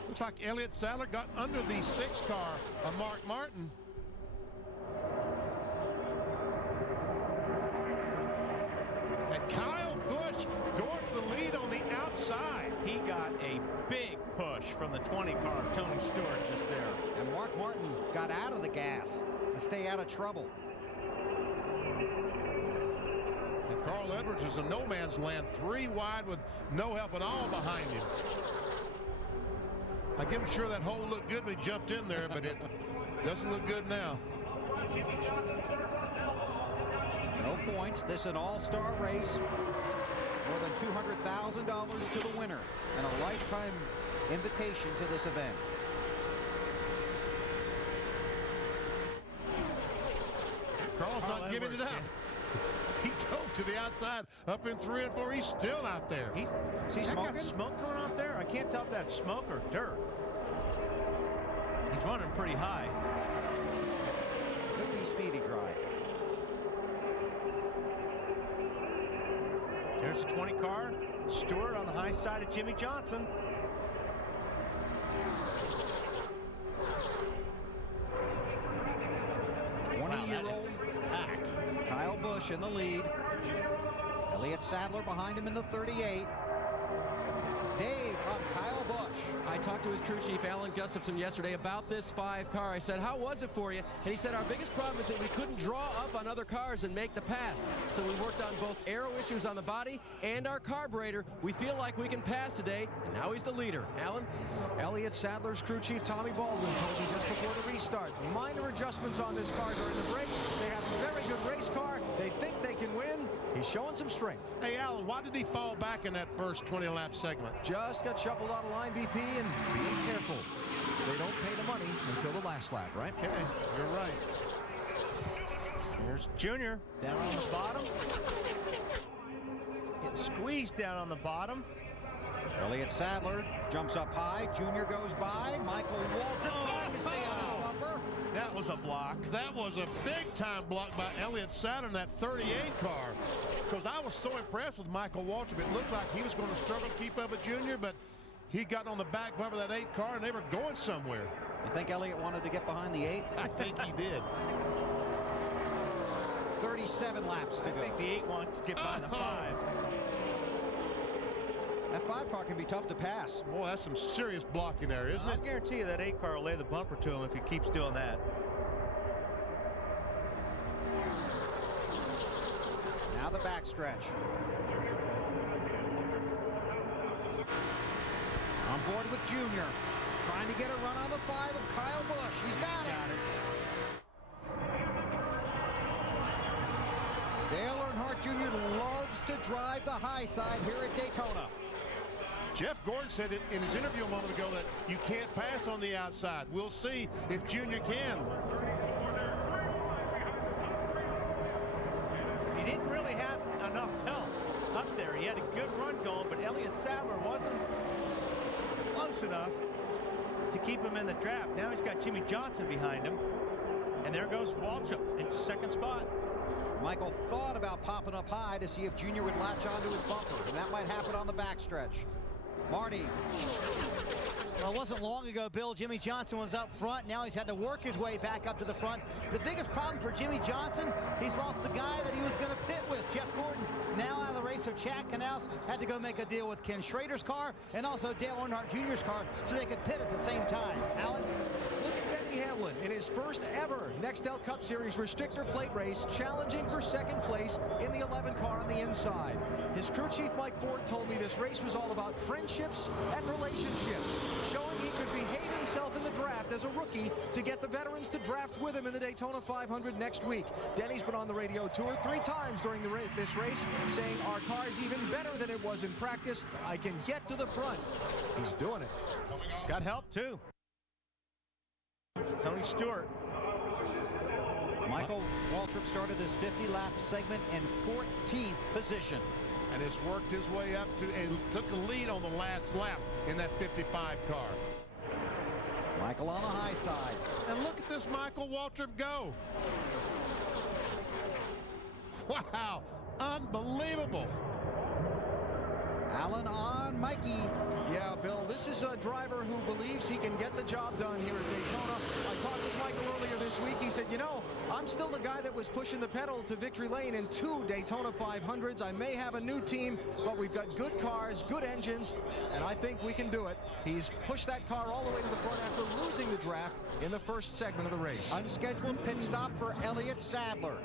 Looks like Elliott Sadler got under the 6 car of Mark Martin. Tony Stewart just there. And Mark Martin got out of the gas to stay out of trouble. And Carl Edwards is in no man's land, 3 wide with no help at all behind him. I'm sure that hole looked good when he jumped in there, but it doesn't look good now. No points. This is an all-star race. More than $200,000 to the winner and a lifetime invitation to this event. Carl's not giving it up. He dove to the outside, up in 3 and 4. He's still out there. Is he got smoke coming out there? I can't tell if that's smoke or dirt. He's running pretty high. Could be speedy dry. There's the 20 car. Stewart on the high side of Jimmy Johnson. Pack. Kyle Busch in the lead. Elliott Sadler behind him in the 38. Dave on Kyle Busch. I talked to his crew chief, Alan Gustafson, yesterday about this 5 car. I said, how was it for you? And he said, our biggest problem is that we couldn't draw up on other cars and make the pass. So we worked on both aero issues on the body and our carburetor. We feel like we can pass today, and now he's the leader. Alan? Elliott Sadler's crew chief, Tommy Baldwin, told me just before the restart, minor adjustments on this car during the break. They have a very good race car. They think they can win. He's showing some strength. Hey, Alan, why did he fall back in that first 20-lap segment? Just got shuffled out of line, BP, and being careful. They don't pay the money until the last lap, right? Okay, you're right. There's Junior down on the bottom. Getting squeezed down on the bottom. Elliott Sadler jumps up high. Junior goes by. Michael Waltrip trying to stay on his bumper. That was a block. That was a big-time block by Elliott Sadler in that 38 car. Because I was so impressed with Michael Waltrip. It looked like he was going to struggle to keep up with Junior, but he got on the back bumper of that 8 car, and they were going somewhere. You think Elliott wanted to get behind the 8? I think he did. 37 laps to go. I think the 8 wants to get by the 5. That 5 car can be tough to pass. Boy, that's some serious blocking there, isn't it? I guarantee you that 8 car will lay the bumper to him if he keeps doing that. Now the backstretch. On board with Junior. Trying to get a run on the 5 of Kyle Busch. He's got it. Dale Earnhardt Jr. loves to drive the high side here at Daytona. Jeff Gordon said it in his interview a moment ago that you can't pass on the outside. We'll see if Junior can. He didn't really have enough help up there. He had a good run going, but Elliott Sadler wasn't close enough to keep him in the draft. Now he's got Jimmy Johnson behind him. And there goes Waltrip into second spot. Michael thought about popping up high to see if Junior would latch onto his bumper, and that might happen on the backstretch. Marty. Well, it wasn't long ago, Bill, Jimmy Johnson was up front. Now he's had to work his way back up to the front. The biggest problem for Jimmy Johnson, he's lost the guy that he was going to pit with, Jeff Gordon. Now out of the race, so Chad Knaus had to go make a deal with Ken Schrader's car and also Dale Earnhardt Jr.'s car so they could pit at the same time. Alan? Look at Denny Hamlin in his first ever Nextel Cup Series restrictor plate race, challenging for second place in the 11 car on the inside. His crew chief Mike Ford told me this race was all about friendships and relationships, showing he could behave himself in the draft as a rookie to get the veterans to draft with him in the Daytona 500 next week. Denny's been on the radio 2 or 3 times during this race, saying our car's even better than it was in practice. I can get to the front. He's doing it. Got help too. Tony Stewart. Michael Waltrip started this 50-lap segment in 14th position. And has worked his way up to and took a lead on the last lap in that 55 car. Michael on the high side. And look at this Michael Waltrip go. Wow, unbelievable. Allen on Mikey. Yeah, Bill, this is a driver who believes he can get the job done here at Daytona. I talked with Michael earlier earlier this week. He said, you know, I'm still the guy that was pushing the pedal to victory lane in 2 Daytona 500s. I may have a new team, but we've got good cars, good engines, and I think we can do it. He's pushed that car all the way to the front after losing the draft in the first segment of the race. Unscheduled pit stop for Elliott Sadler.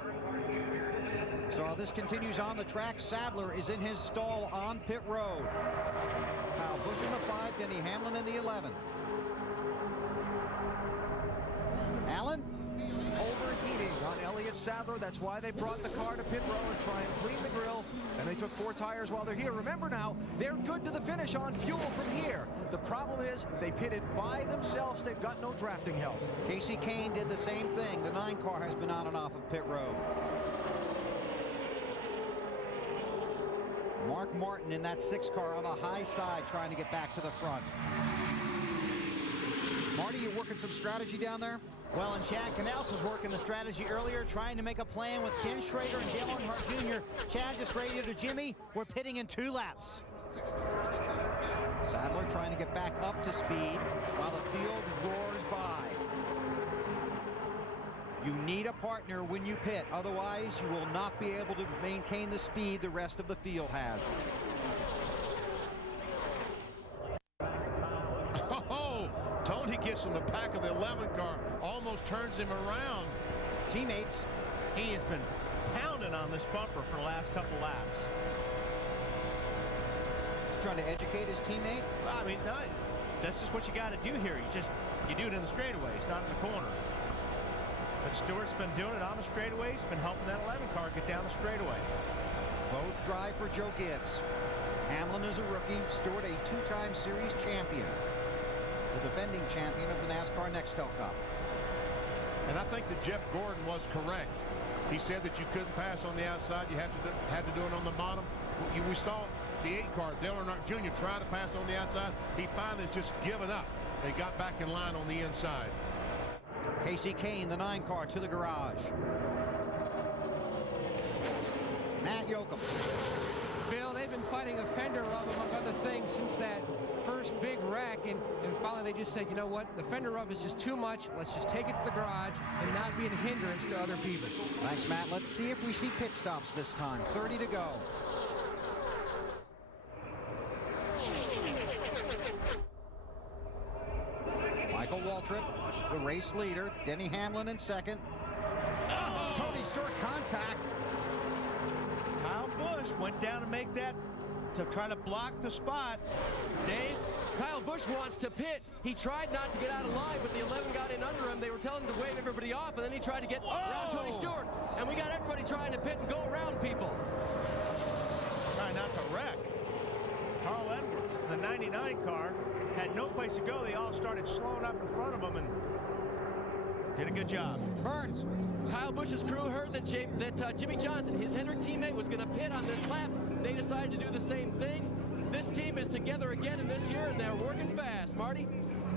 So this continues on the track. Sadler is in his stall on pit road. Kyle Busch in the 5, Denny Hamlin in the 11. Allen? Overheating on Elliott Sadler. That's why they brought the car to pit road and try and clean the grill. And they took 4 tires while they're here. Remember now, they're good to the finish on fuel from here. The problem is they pitted by themselves. They've got no drafting help. Casey Kane did the same thing. The 9 car has been on and off of pit road. Mark Martin in that 6 car on the high side trying to get back to the front. Marty, you working some strategy down there? Well, and Chad Canals was working the strategy earlier, trying to make a plan with Ken Schrader and Dale Earnhardt Jr. Chad just radioed to Jimmy. We're pitting in 2 laps. Sadler trying to get back up to speed while the field roars by. You need a partner when you pit. Otherwise, you will not be able to maintain the speed the rest of the field has. Oh, Tony gets in the back of the 11 car, almost turns him around. Teammates. He has been pounding on this bumper for the last couple laps. He's trying to educate his teammate? Well, I mean, no, that's just what you got to do here. You do it in the straightaways, not in the corners. But Stewart's been doing it on the straightaway. He's been helping that 11 car get down the straightaway. Both drive for Joe Gibbs. Hamlin is a rookie. Stewart a 2-time series champion. The defending champion of the NASCAR Nextel Cup. And I think that Jeff Gordon was correct. He said that you couldn't pass on the outside. You had to do it on the bottom. We saw the 8 car, Dale Earnhardt Jr., try to pass on the outside. He finally just given up. They got back in line on the inside. Casey Kane, the 9 car, to the garage. Matt Yoakum. Bill, they've been fighting a fender rub, among other things, since that first big wreck, and finally they just said, you know what, the fender rub is just too much. Let's just take it to the garage and not be a hindrance to other people. Thanks, Matt. Let's see if we see pit stops this time. 30 to go. Michael Waltrip, the race leader. Denny Hamlin in second. Oh, Tony Stewart contact. Kyle Busch went down to make that, to try to block the spot. Dave? Kyle Busch wants to pit. He tried not to get out of line, but the 11 got in under him. They were telling him to wave everybody off, and then he tried to get around Tony Stewart. And we got everybody trying to pit and go around people. Trying not to wreck. Carl Edwards, the 99 car, had no place to go. They all started slowing up in front of him and did a good job. Burns. Kyle Busch's crew heard that Jimmy Johnson, his Hendrick teammate, was going to pit on this lap. They decided to do the same thing. This team is together again in this year, and they're working fast. Marty?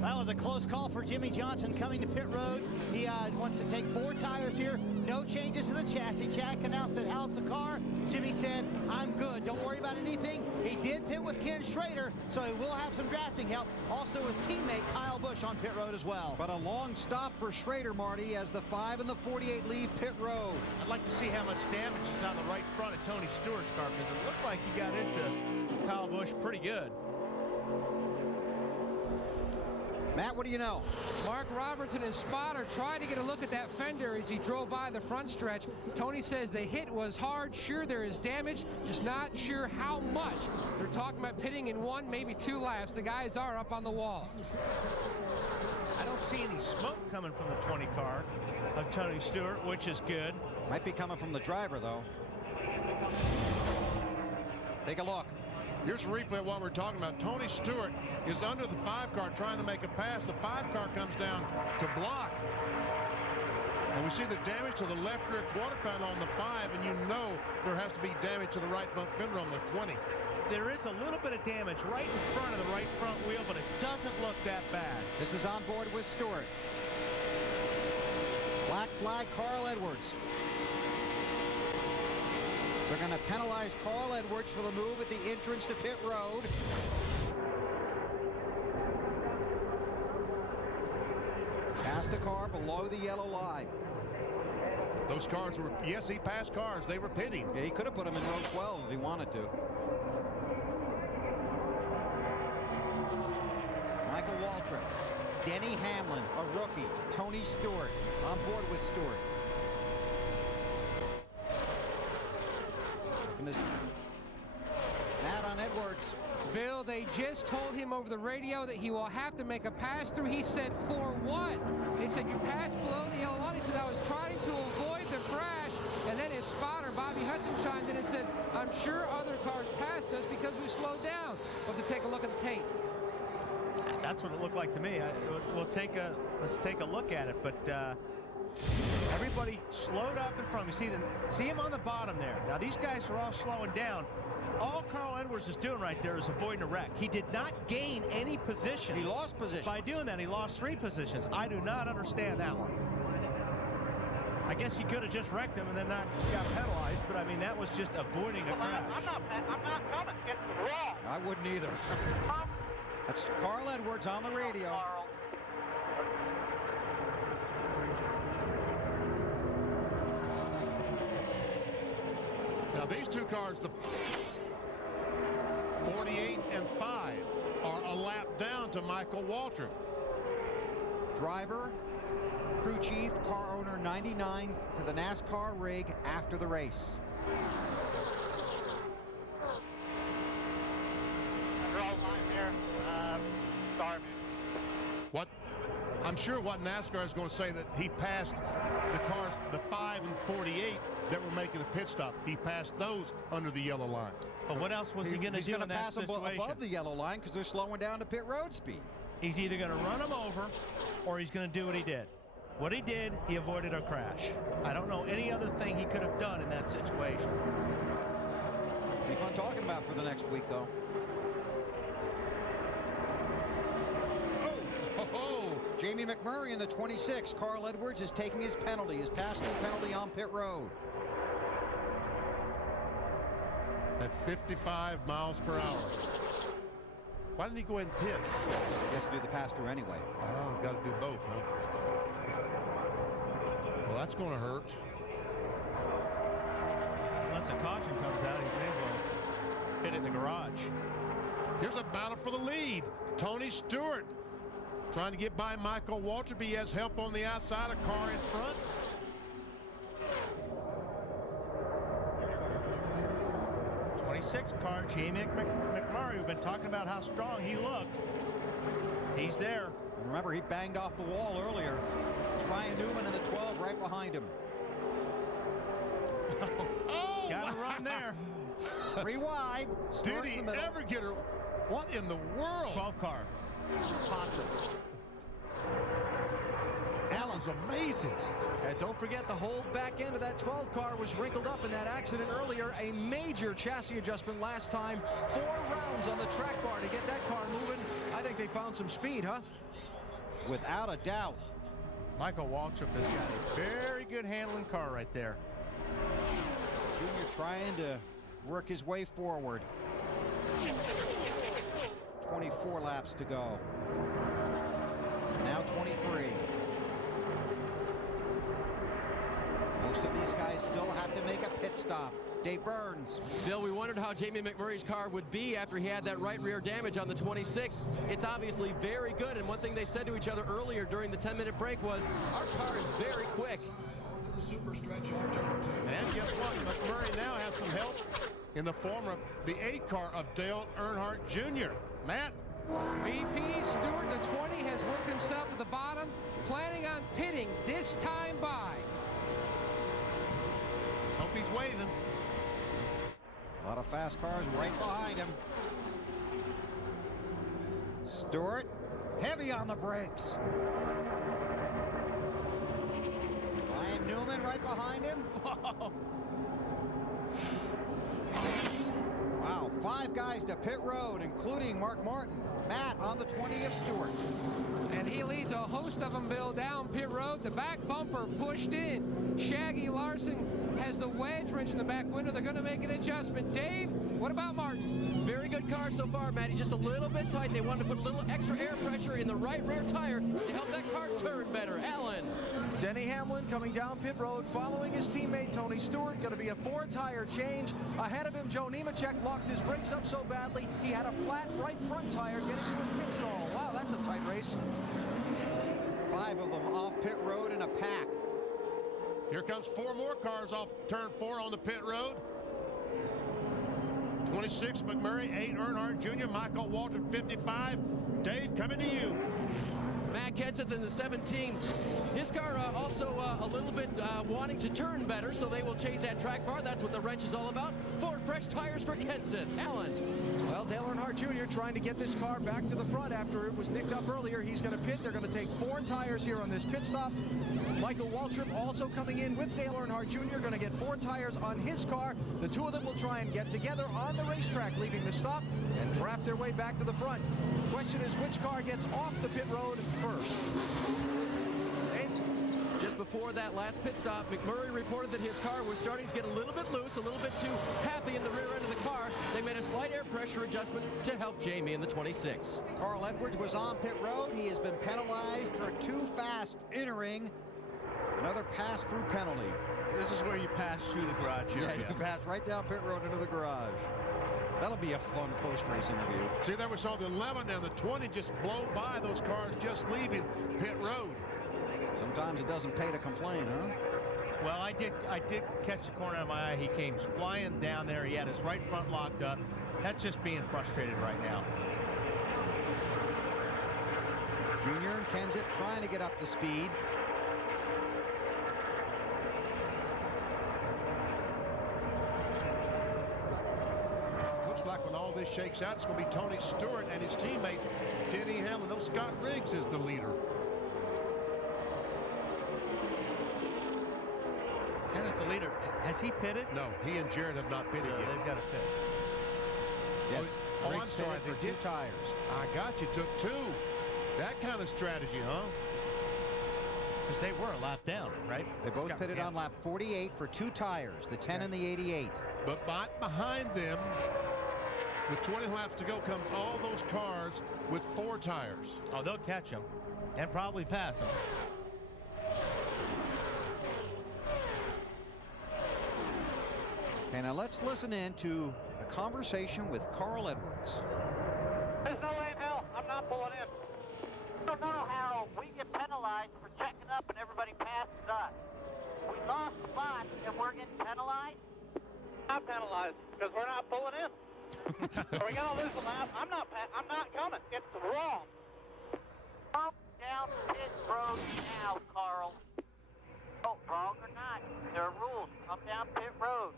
That was a close call for Jimmy Johnson coming to pit road. He wants to take 4 tires here. No changes to the chassis. Chad Canal said, how's the car? Jimmy said, I'm good. Don't worry about anything. He did pit with Ken Schrader, so he will have some drafting help. Also his teammate Kyle Busch on pit road as well. But a long stop for Schrader, Marty, as the 5 and the 48 leave pit road. I'd like to see how much damage is on the right front of Tony Stewart's car, because it looked like he got into Kyle Busch pretty good. Matt, what do you know? Mark Robertson and Spotter tried to get a look at that fender as he drove by the front stretch. Tony says the hit was hard. Sure, there is damage, just not sure how much. They're talking about pitting in 1, maybe 2 laps. The guys are up on the wall. I don't see any smoke coming from the 20 car of Tony Stewart, which is good. Might be coming from the driver, though. Take a look. Here's a replay of what we're talking about. Tony Stewart is under the 5 car trying to make a pass. The 5 car comes down to block. And we see the damage to the left rear quarter panel on the 5, and you know there has to be damage to the right front fender on the 20. There is a little bit of damage right in front of the right front wheel, but it doesn't look that bad. This is on board with Stewart. Black flag, Carl Edwards. They're going to penalize Carl Edwards for the move at the entrance to pit road. Passed the car below the yellow line. Those cars were, yes, he passed cars. They were pitting. Yeah, he could have put them in row 12 if he wanted to. Michael Waltrip, Denny Hamlin, a rookie, Tony Stewart on board with Stewart. Matt on Edwards. Bill, they just told him over the radio that he will have to make a pass through. He said, for what? They said, you passed below the yellow line. He said, I was trying to avoid the crash. And then his spotter, Bobby Hudson, chimed in and said, I'm sure other cars passed us because we slowed down. We'll have to take a look at the tape. That's what it looked like to me. Let's take a look at it. But everybody slowed up in front. You see him on the bottom there. Now these guys are all slowing down. All Carl Edwards is doing right there is avoiding a wreck. He did not gain any position. He lost position. By doing that, he lost 3 positions. I do not understand that one. I guess he could have just wrecked him and then not got penalized, but I mean, that was just avoiding a crash. I'm not coming. It's wrong. I wouldn't either. That's Carl Edwards on the radio. Now these two cars, the 48 and 5, are a lap down to Michael Waltrip. Driver, crew chief, car owner 99 to the NASCAR rig after the race. What? I'm sure what NASCAR is going to say that he passed the cars, the 5 and 48 that were making a pit stop. He passed those under the yellow line. But what else was he going to do in that situation? Above the yellow line because they're slowing down to pit road speed. He's either going to run him over or he's going to do what he did. What he did, he avoided a crash. I don't know any other thing he could have done in that situation. Be fun talking about for the next week, though. Oh, Jamie McMurray in the 26. Carl Edwards is taking his penalty, his passing penalty on pit road. At 55 miles per hour. Why didn't he go ahead and pit? He has to do the pass-through anyway. Oh, got to do both, huh? Well, that's going to hurt. Unless a caution comes out, he may well hit it in the garage. Here's a battle for the lead. Tony Stewart trying to get by Michael Waltrip. He has help on the outside, a car in front. Car, Jamie McMurray. We've been talking about how strong he looked. He's there. And remember, he banged off the wall earlier. It's Ryan Newman in the 12 right behind him. Oh, got to run there. 3 wide. Did he ever get her? What in the world? 12 car. That was amazing. And don't forget, the whole back end of that 12 car was wrinkled up in that accident earlier. A major chassis adjustment last time. 4 rounds on the track bar to get that car moving. I think they found some speed, huh? Without a doubt. Michael Waltrip has got a very good handling car right there. Junior trying to work his way forward. 24 laps to go. Now 23. Most of these guys still have to make a pit stop. Dave Burns. Bill, we wondered how Jamie McMurray's car would be after he had that right rear damage on the 26. It's obviously very good, and one thing they said to each other earlier during the 10-minute break was, our car is very quick. And guess what? McMurray now has some help in the form of the 8 car of Dale Earnhardt Jr. Matt? VP Stewart, the 20, has worked himself to the bottom, planning on pitting this time by. Hope he's waving. A lot of fast cars right behind him. Stewart, heavy on the brakes. Ryan Newman right behind him. Wow, 5 5 guys to pit road, including Mark Martin. Matt on the 20 of Stewart. And he leads a host of them, Bill, down pit road. The back bumper pushed in. Shaggy Larson has the wedge wrench in the back window. They're going to make an adjustment. Dave, what about Martin? Very good car so far, Matty. Just a little bit tight. They wanted to put a little extra air pressure in the right rear tire to help that car turn better. Alan. Denny Hamlin coming down pit road following his teammate Tony Stewart. Going to be a 4-tire change. Ahead of him, Joe Nemechek locked his brakes up so badly he had a flat right front tire getting to his pit stall. Wow, that's a tight race. 5 of them off pit road in a pack. Here comes 4 more cars off turn 4 on the pit road. 26, McMurray, 8, Earnhardt Jr., Michael Walter, 55. Dave, coming to you. Matt Kenseth in the 17. His car also a little bit wanting to turn better, so they will change that track bar. That's what the wrench is all about. 4 fresh tires for Kenseth. Alan. Well, Dale Earnhardt Jr. trying to get this car back to the front after it was nicked up earlier. He's going to pit. They're going to take 4 tires here on this pit stop. Michael Waltrip also coming in with Dale Earnhardt Jr. Going to get 4 tires on his car. The 2 of them will try and get together on the racetrack, leaving the stop and draft their way back to the front. Question is, which car gets off the pit road first? Dave? Just before that last pit stop, McMurray reported that his car was starting to get a little bit loose, a little bit too happy in the rear end of the car. They made a slight air pressure adjustment to help Jamie in the 26. Carl Edwards was on pit road. He has been penalized for too fast entering. Another pass-through penalty. This is where you pass through the garage area. Yeah, you pass right down pit road into the garage. That'll be a fun post-race interview. See, there we saw the 11 and the 20 just blow by those cars just leaving pit road. Sometimes it doesn't pay to complain, huh? Well, I did catch the corner of my eye. He came flying down there. He had his right front locked up. That's just being frustrated right now. Junior and Kenseth trying to get up to speed. Looks like when all this shakes out, it's going to be Tony Stewart and his teammate Denny Hamlin. No, Scott Riggs is the leader. Kenneth's the leader. Has he pitted? No, he and Jared have not pitted yet. They've got to pit. Yes. Oh, I'm Riggs sorry. pitted for 2 tires. I got you. Took 2. That kind of strategy, huh? Because they were a lap down, right? They both pitted on lap 48 for 2 tires, the 10 and the 88. But behind them, with 20 laps to go, comes all those cars with 4 tires. Oh, they'll catch them and probably pass them. Okay, now let's listen in to a conversation with Carl Edwards. There's no way in hell I'm not pulling in. I don't know how we get penalized for checking up and everybody passes us. We lost a lot and we're getting penalized. Not penalized because we're not pulling in. Are we gonna lose a lap? I'm not coming. It's wrong. Come down pit road now, Carl. Oh, wrong or not, there are rules. Come down pit road.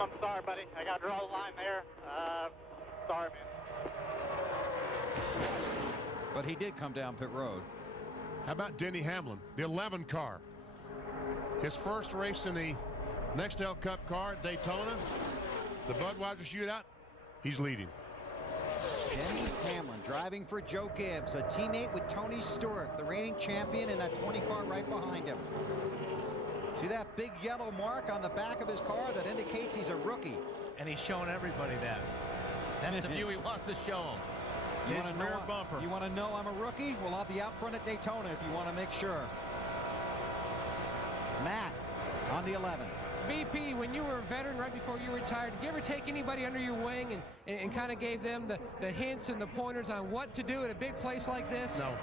I'm sorry, buddy. I got to draw the line there. Sorry, man. But he did come down pit road. How about Denny Hamlin, the 11 car? His first race in the Nextel Cup car at Daytona, the Budweiser Shootout, he's leading. Denny Hamlin driving for Joe Gibbs, a teammate with Tony Stewart, the reigning champion, in that 20 car right behind him. See that big yellow mark on the back of his car? That indicates he's a rookie. And he's showing everybody that. That's the view he wants to show them. You want to know? Bumper. You want to know I'm a rookie? Well, I'll be out front at Daytona if you want to make sure. Matt on the 11. BP, when you were a veteran right before you retired, did you ever take anybody under your wing and kind of gave them the hints and the pointers on what to do at a big place like this? No.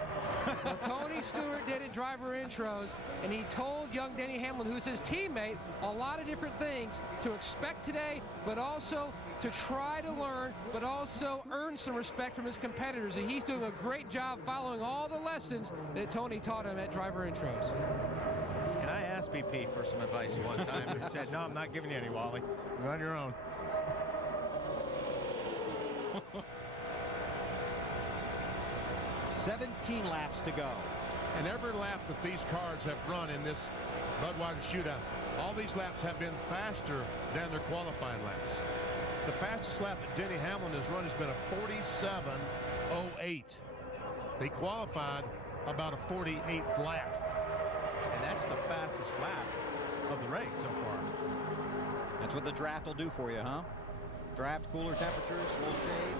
Well, Tony Stewart did at driver intros, and he told young Denny Hamlin, who's his teammate, a lot of different things to expect today, but also to try to learn, but also earn some respect from his competitors. And he's doing a great job following all the lessons that Tony taught him at driver intros. And I asked BP for some advice one time, and he said, no, I'm not giving you any, Wally. You're on your own. 17 laps to go. And every lap that these cars have run in this Budweiser Shootout, all these laps have been faster than their qualifying laps. The fastest lap that Denny Hamlin has run has been a 47.08. They qualified about a 48 flat. And that's the fastest lap of the race so far. That's what the draft will do for you, huh? Draft, cooler temperatures, a little shade.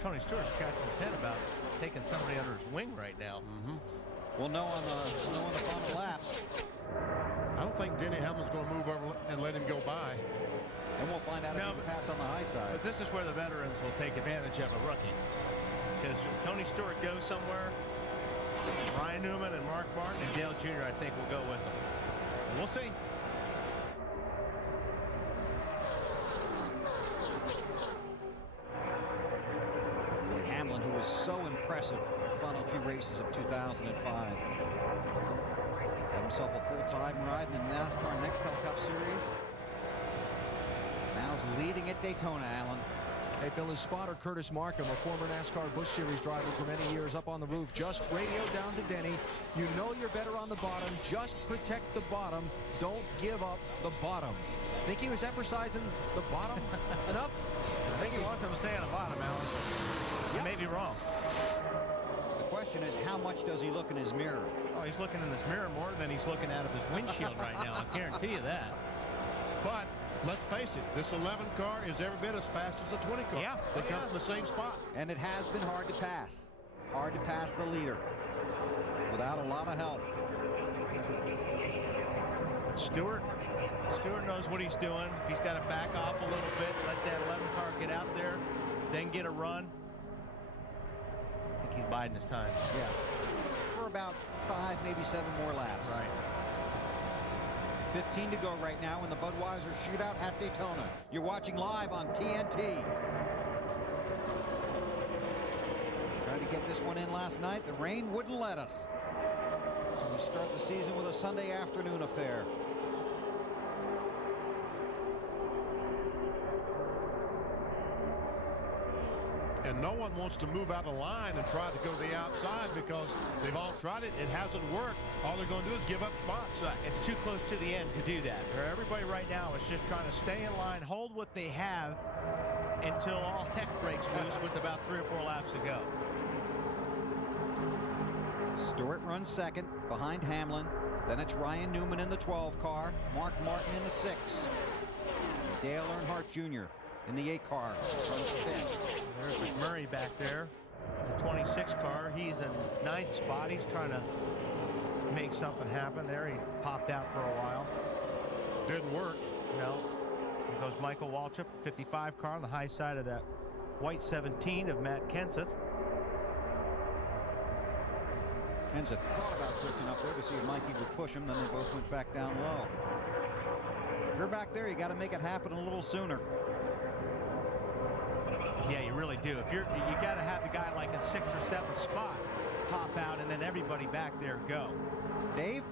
Tony Stewart's scratching his head about taking somebody under his wing right now. We'll know on the final laps. I don't think Denny Hamlin's going to move over and let him go by. And we'll find out if he can pass on the high side. But this is where the veterans will take advantage of a rookie. Because if Tony Stewart goes somewhere, Ryan Newman and Mark Martin and Dale Jr. I think will go with him. And we'll see. Hamlin, who was so impressive in the final few races of 2005. Got himself a full-time ride in the NASCAR Nextel Cup Series. Now's leading at Daytona, Allen. Hey, Bill, his spotter, Curtis Markham, a former NASCAR Busch Series driver for many years, up on the roof, just radio down to Denny. You know you're better on the bottom. Just protect the bottom. Don't give up the bottom. Think he was emphasizing the bottom enough? I think he wants him to stay on the bottom, Alan. Yep. May be wrong. The question is, how much does he look in his mirror? Oh, he's looking in his mirror more than he's looking out of his windshield right now. I guarantee you that. But let's face it, this 11 car is every bit as fast as a 20 car. Yeah. They come from the same spot. And it has been hard to pass. Hard to pass the leader without a lot of help. But Stewart knows what he's doing. If he's got to back off a little bit, let that 11 car get out there, then get a run. I think he's biding his time. Yeah. For about 5, maybe 7 more laps. Right. 15 to go right now in the Budweiser Shootout at Daytona. You're watching live on TNT. Tried to get this one in last night. The rain wouldn't let us. So we start the season with a Sunday afternoon affair. And no one wants to move out of line and try to go to the outside because they've all tried it. It hasn't worked. All they're going to do is give up spots. Right. It's too close to the end to do that. Everybody right now is just trying to stay in line, hold what they have until all heck breaks loose with about 3 or 4 laps to go. Stewart runs second behind Hamlin. Then it's Ryan Newman in the 12 car. Mark Martin in the 6. And Dale Earnhardt Jr. in the 8 car. Runs 5th. There's McMurray back there. The 26 car. He's in 9th spot. He's trying to make something happen there. He popped out for a while. Didn't work. No. Here goes Michael Waltrip, 55 car on the high side of that white 17 of Matt Kenseth. Kenseth thought about drifting up there to see if Mikey would push him. Then they both went back down low. If you're back there, you got to make it happen a little sooner. Yeah, you really do. If you got to have the guy like in 6th or 7th spot pop out and then everybody back there go. Dave?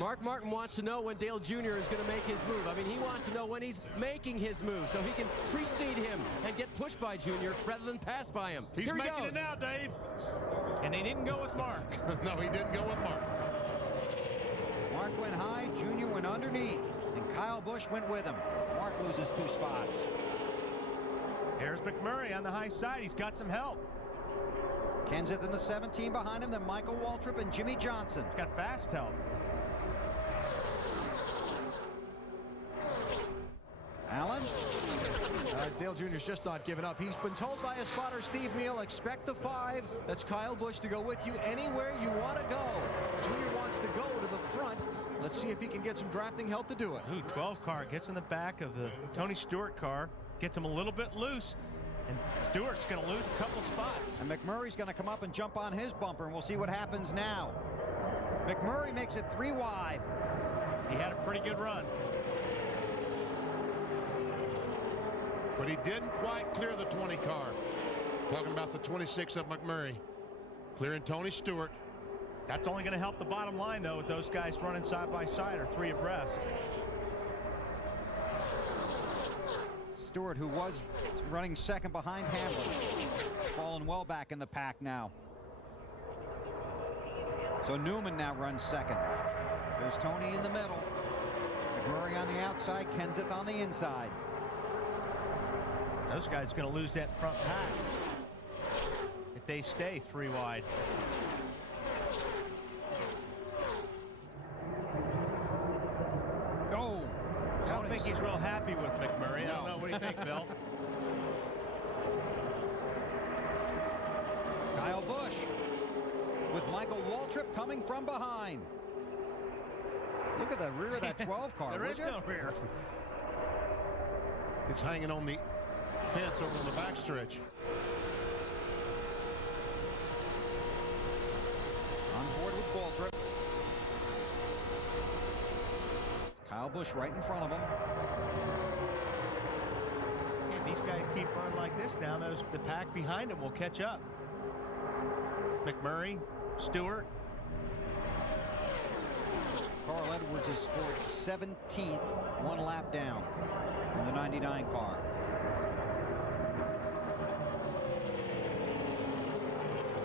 Mark Martin wants to know when Dale Jr. is going to make his move. I mean, he wants to know when he's making his move so he can precede him and get pushed by Jr. rather than pass by him. He's making it now, Dave. And he didn't go with Mark. No, he didn't go with Mark. Mark went high, Jr. went underneath, and Kyle Busch went with him. Mark loses 2 spots. Here's McMurray on the high side. He's got some help. Kenseth in the 17 behind him, then Michael Waltrip and Jimmy Johnson. He's got fast help. Allen? Dale Jr.'s just not giving up. He's been told by his spotter, Steve Neal, expect the 5. That's Kyle Busch to go with you anywhere you want to go. Jr. wants to go to the front. Let's see if he can get some drafting help to do it. 12 car gets in the back of the Tony Stewart car, gets him a little bit loose, and Stewart's going to lose a couple spots. And McMurray's going to come up and jump on his bumper, and we'll see what happens now. McMurray makes it 3 wide. He had a pretty good run. But he didn't quite clear the 20 car. Talking about the 26 of McMurray. Clearing Tony Stewart. That's only going to help the bottom line, though, with those guys running side by side or 3 abreast. Stewart, who was running second behind Hamlin, fallen well back in the pack now. So Newman now runs second. There's Tony in the middle. McMurray on the outside, Kenseth on the inside. Those guys are going to lose that front pack if they stay 3 wide. Oh, I don't think he's real happy with McMurray. I don't know. What do you think, Bill? Kyle Busch with Michael Waltrip coming from behind. Look at the rear of that 12 car. There is no rear. It's hanging on the fence over on the backstretch. On board with Waltrip. Kyle Busch right in front of him. If these guys keep running like this now, the pack behind them will catch up. McMurray, Stewart. Carl Edwards has scored 17th, 1 lap down in the 99 car.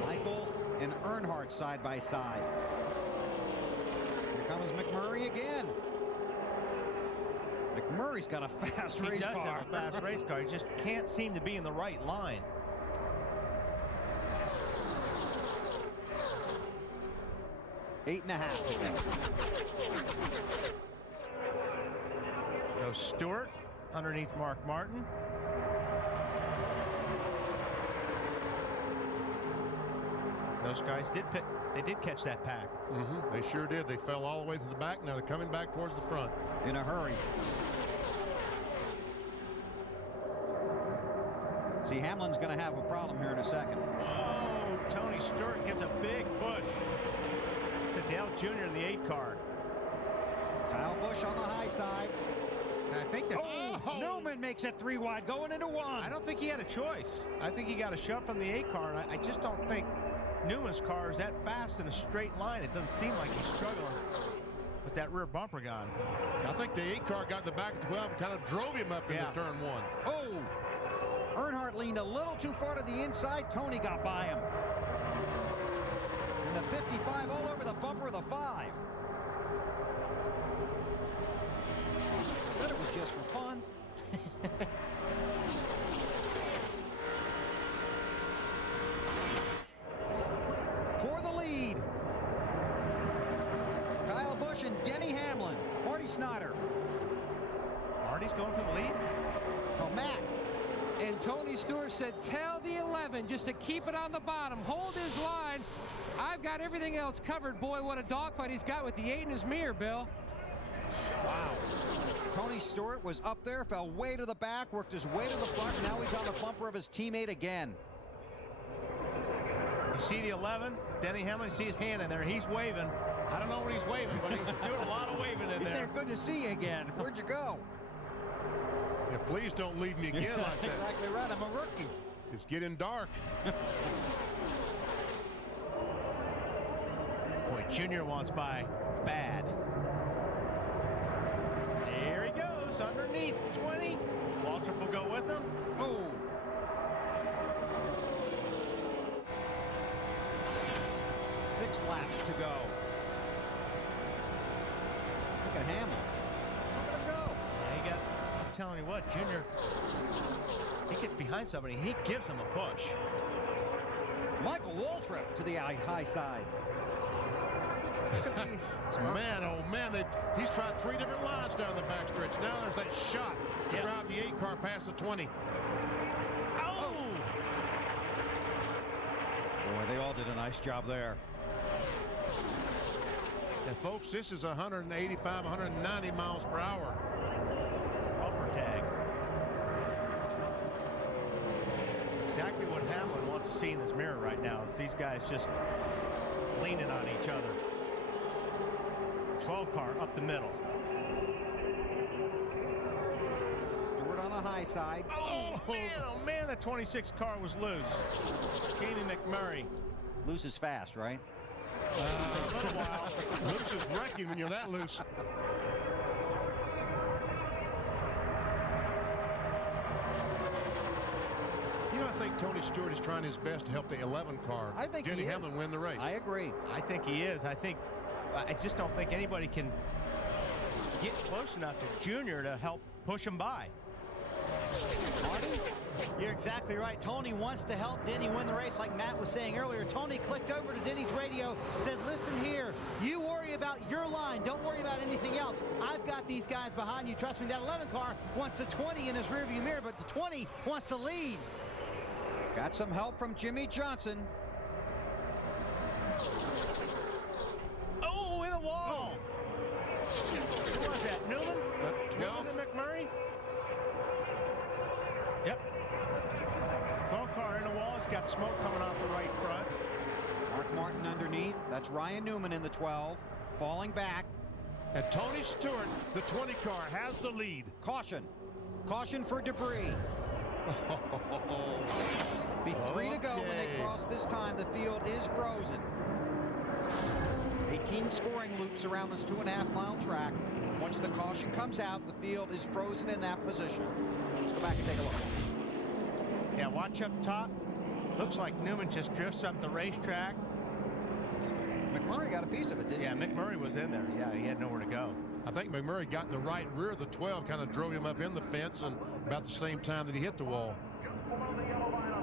Michael and Earnhardt side by side. Here comes McMurray again. McMurray's got a fast race car. He does have a fast race car. He just can't seem to be in the right line. Eight and a half to go. Goes Stewart underneath Mark Martin. Those guys did catch that pack. They sure did. They fell all the way to the back. Now they're coming back towards the front. In a hurry. See, Hamlin's going to have a problem here in a second. Oh, Tony Stewart gives a big push to Dale Jr. in the 8 car. Kyle Busch on the high side. And I think that Newman makes it 3 wide going into 1. I don't think he had a choice. I think he got a shove from the 8 car, and I just don't think Newman's car is that fast in a straight line. It doesn't seem like he's struggling with that rear bumper gone. I think the 8 car got in the back of the 12 and kind of drove him up into turn 1. Oh! Earnhardt leaned a little too far to the inside. Tony got by him. And the 55 all over the bumper of the 5. Said it was just for fun. For the lead. Kyle Busch and Denny Hamlin. Marty Snyder. Marty's going for the lead? Oh, Matt. And Tony Stewart said, tell the 11 just to keep it on the bottom. Hold his line. I've got everything else covered. Boy, what a dogfight he's got with the 8 in his mirror, Bill. Wow. Tony Stewart was up there, fell way to the back, worked his way to the front. Now he's on the bumper of his teammate again. You see the 11? Denny Hamlin, you see his hand in there. He's waving. I don't know what he's waving, but he's doing a lot of waving in He's there. saying, good to see you again. Where'd you go? Yeah, please don't leave me again like that. Exactly right. I'm a rookie. It's getting dark. Boy, Junior wants by bad. There he goes underneath 20. Waltrip will go with him. Oh. Six laps to go. Look at Hamlin. Look at him go. Yeah, I'm telling you what, Junior, he gets behind somebody, he gives him a push. Michael Waltrip to the high side. Man, oh man, he's tried 3 different lines down the backstretch. Now there's that shot to drive the 8 car past the 20. Oh! Boy, they all did a nice job there. And folks, this is 185, 190 miles per hour. Bumper tag. It's exactly what Hamlin wants to see in his mirror right now. It's these guys just leaning on each other. 12 car up the middle. Stewart on the high side. Oh man, the 26 car was loose. Jamie McMurray. Loose is fast, right? A little while. Loose is wrecking when you're that loose. You know, I think Tony Stewart is trying his best to help the 11 car. I think Denny he Hamlin is. win the race. I agree. I think he is. I just don't think anybody can get close enough to Junior to help push him by. You're exactly right. Tony wants to help Denny win the race like Matt was saying earlier. Tony clicked over to Denny's radio, said, listen here, you worry about your line. Don't worry about anything else. I've got these guys behind you. Trust me, that 11 car wants the 20 in his rearview mirror, but the 20 wants to lead. Got some help from Jimmy Johnson. Oh, in the wall. Who was that, Newman? Newman and McMurray? Yep. 12 car in the wall. He's got smoke coming off the right front. Mark Martin underneath. That's Ryan Newman in the 12, falling back. And Tony Stewart, the 20 car, has the lead. Caution. Caution for debris. Be 3 to go when they cross this time. The field is frozen. 18 scoring loops around this 2.5-mile track. Once the caution comes out, the field is frozen in that position. Let's go back and take a look. Yeah, watch up top. Looks like Newman just drifts up the racetrack. McMurray got a piece of it, didn't he? Yeah, McMurray was in there. Yeah, he had nowhere to go. I think McMurray got in the right rear of the 12, kind of drove him up in the fence, and about the same time that he hit the wall.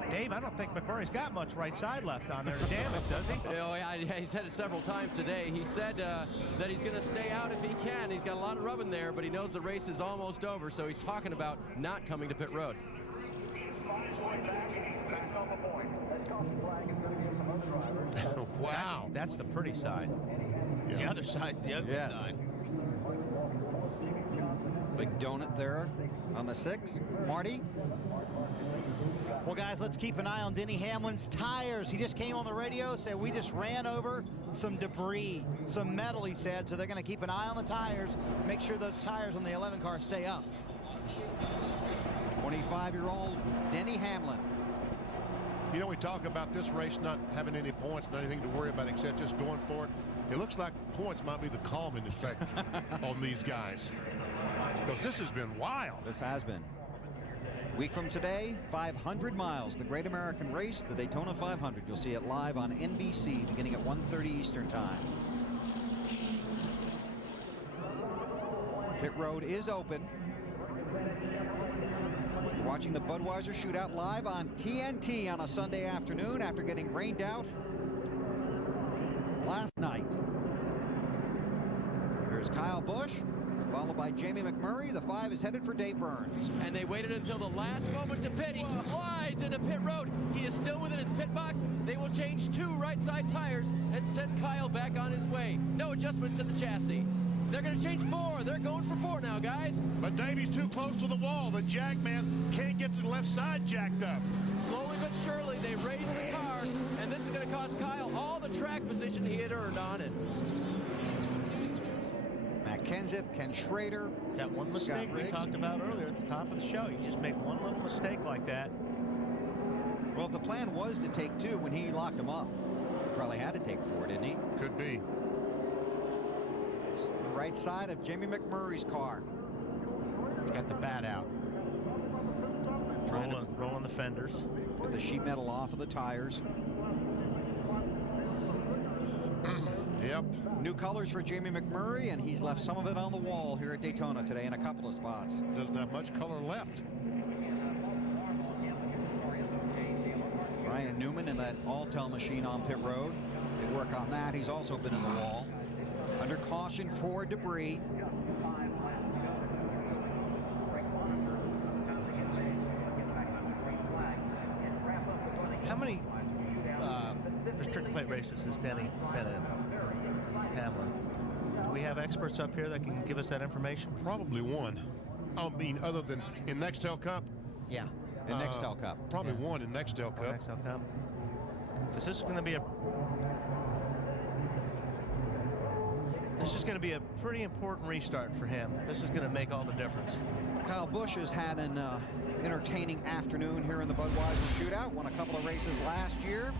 Dave, I don't think McMurray's got much right side left on there to damage, does he? You know, he said it several times today. He said that he's going to stay out if he can. He's got a lot of rub in there, but he knows the race is almost over, so he's talking about not coming to pit road. Wow. That's the pretty side. Yeah. The other side's the ugly side. Big donut there on the 6. Marty? Well, guys, let's keep an eye on Denny Hamlin's tires. He just came on the radio, said we just ran over some debris, some metal, he said, so they're going to keep an eye on the tires, make sure those tires on the 11 car stay up. 25-year-old Denny Hamlin. You know, we talk about this race not having any points, not anything to worry about except just going for it. It looks like the points might be the calming effect on these guys, because this has been wild. This has been. Week from today, 500 miles, the Great American Race, the Daytona 500. You'll see it live on NBC beginning at 1:30 Eastern Time. Pit road is open. You're watching the Budweiser Shootout live on TNT on a Sunday afternoon after getting rained out last night. Here's Kyle Busch, followed by Jamie McMurray. The 5 is headed for Dave Burns. And they waited until the last moment to pit. He slides into pit road. He is still within his pit box. They will change 2 right side tires and send Kyle back on his way. No adjustments to the chassis. They're going to change 4. They're going for 4 now, guys. But Davey's too close to the wall. The jack man can't get to the left side jacked up. Slowly but surely, they raise the car, and this is going to cost Kyle all the track position he had earned on it. Matt Kenseth, Ken Schrader. It's that one mistake we talked about earlier at the top of the show. You just make one little mistake like that. Well, the plan was to take 2 when he locked him up. He probably had to take 4, didn't he? Could be. It's the right side of Jamie McMurray's car. It's got the bat out. Rolling the fenders. Get the sheet metal off of the tires. Yep. New colors for Jamie McMurray, and he's left some of it on the wall here at Daytona today in a couple of spots. Doesn't have much color left. Ryan Newman in that all-tell machine on pit road. They work on that. He's also been in the wall. Under caution for debris. How many restricted plate races has Denny been in? Hamlin. Do we have experts up here that can give us that information? Probably 1. I mean, other than in Nextel Cup? Yeah. In Nextel Cup. Probably 1 in Nextel Cup. Nextel Cup. Because this is going to be a pretty important restart for him. This is going to make all the difference. Kyle Busch has had an entertaining afternoon here in the Budweiser Shootout. Won a couple of races last year.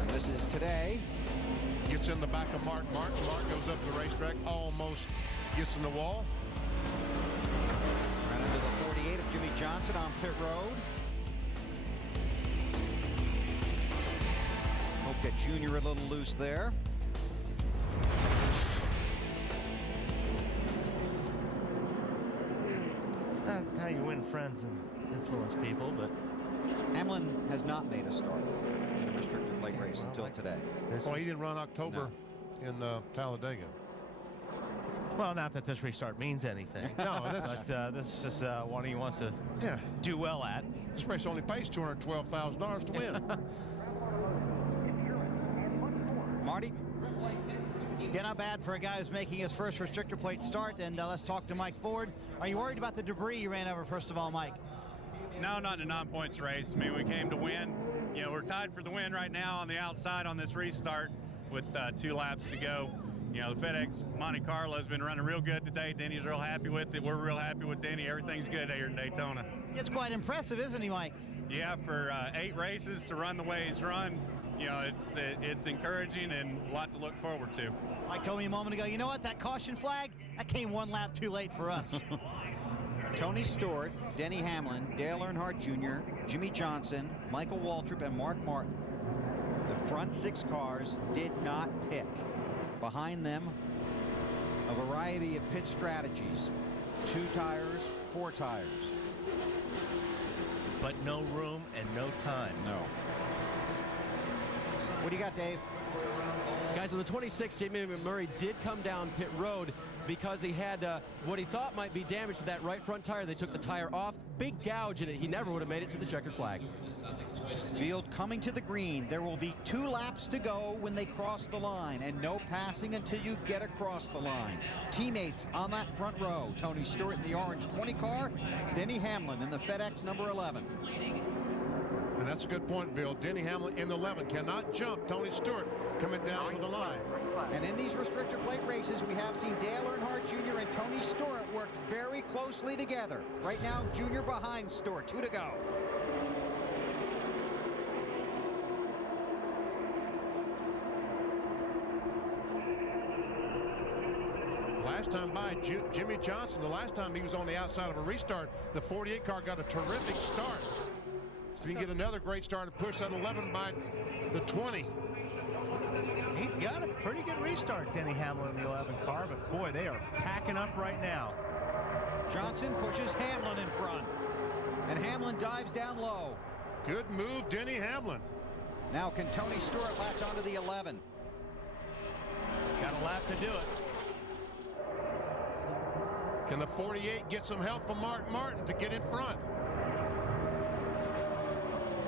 And this is today. Gets in the back of Mark Martin. Mark goes up the racetrack, almost gets in the wall. Right under the 48 of Jimmy Johnson on pit road. Hope got Junior a little loose there. how you win friends and influence people, but Hamlin has not made a start in a restrictor plate race until today. Oh, he didn't run October in Talladega. Well, not that this restart means anything. No, but this is one he wants to do well at. This race only pays $212,000 to win. Marty? Yeah, not bad for a guy who's making his first restrictor plate start. And let's talk to Mike Ford. Are you worried about the debris you ran over, first of all, Mike? No, not in a non-points race. I mean, we came to win. You know, we're tied for the win right now on the outside on this restart with 2 laps to go. You know, the FedEx Monte Carlo has been running real good today. Denny's real happy with it. We're real happy with Denny. Everything's good here in Daytona. It's quite impressive, isn't he, Mike? Yeah, for 8 races to run the way he's run, you know, it's encouraging and a lot to look forward to. Mike told me a moment ago, you know what, that caution flag, that came 1 lap too late for us. Tony Stewart, Denny Hamlin, Dale Earnhardt Jr., Jimmy Johnson, Michael Waltrip, and Mark Martin. The front 6 cars did not pit. Behind them, a variety of pit strategies. 2 tires, 4 tires. But no room and no time. No. What do you got, Dave? Guys, on the 26th, Jamie McMurray did come down pit road because he had what he thought might be damage to that right front tire. They took the tire off. Big gouge in it. He never would have made it to the checkered flag. Field coming to the green. There will be 2 laps to go when they cross the line, and no passing until you get across the line. Teammates on that front row. Tony Stewart in the orange 20 car, Denny Hamlin in the FedEx number 11. And that's a good point, Bill. Denny Hamlin in the 11 cannot jump Tony Stewart coming down to the line. And in these restrictor plate races, we have seen Dale Earnhardt Jr. and Tony Stewart work very closely together. Right now, Jr. behind Stewart. 2 to go. Last time by, Jimmy Johnson, the last time he was on the outside of a restart, the 48 car got a terrific start. So you can get another great start and push that 11 by the 20. He got a pretty good restart, Denny Hamlin in the 11 car, but boy, they are packing up right now. Johnson pushes Hamlin in front, and Hamlin dives down low. Good move, Denny Hamlin. Now can Tony Stewart latch onto the 11? Got a lap to do it. Can the 48 get some help from Mark Martin to get in front?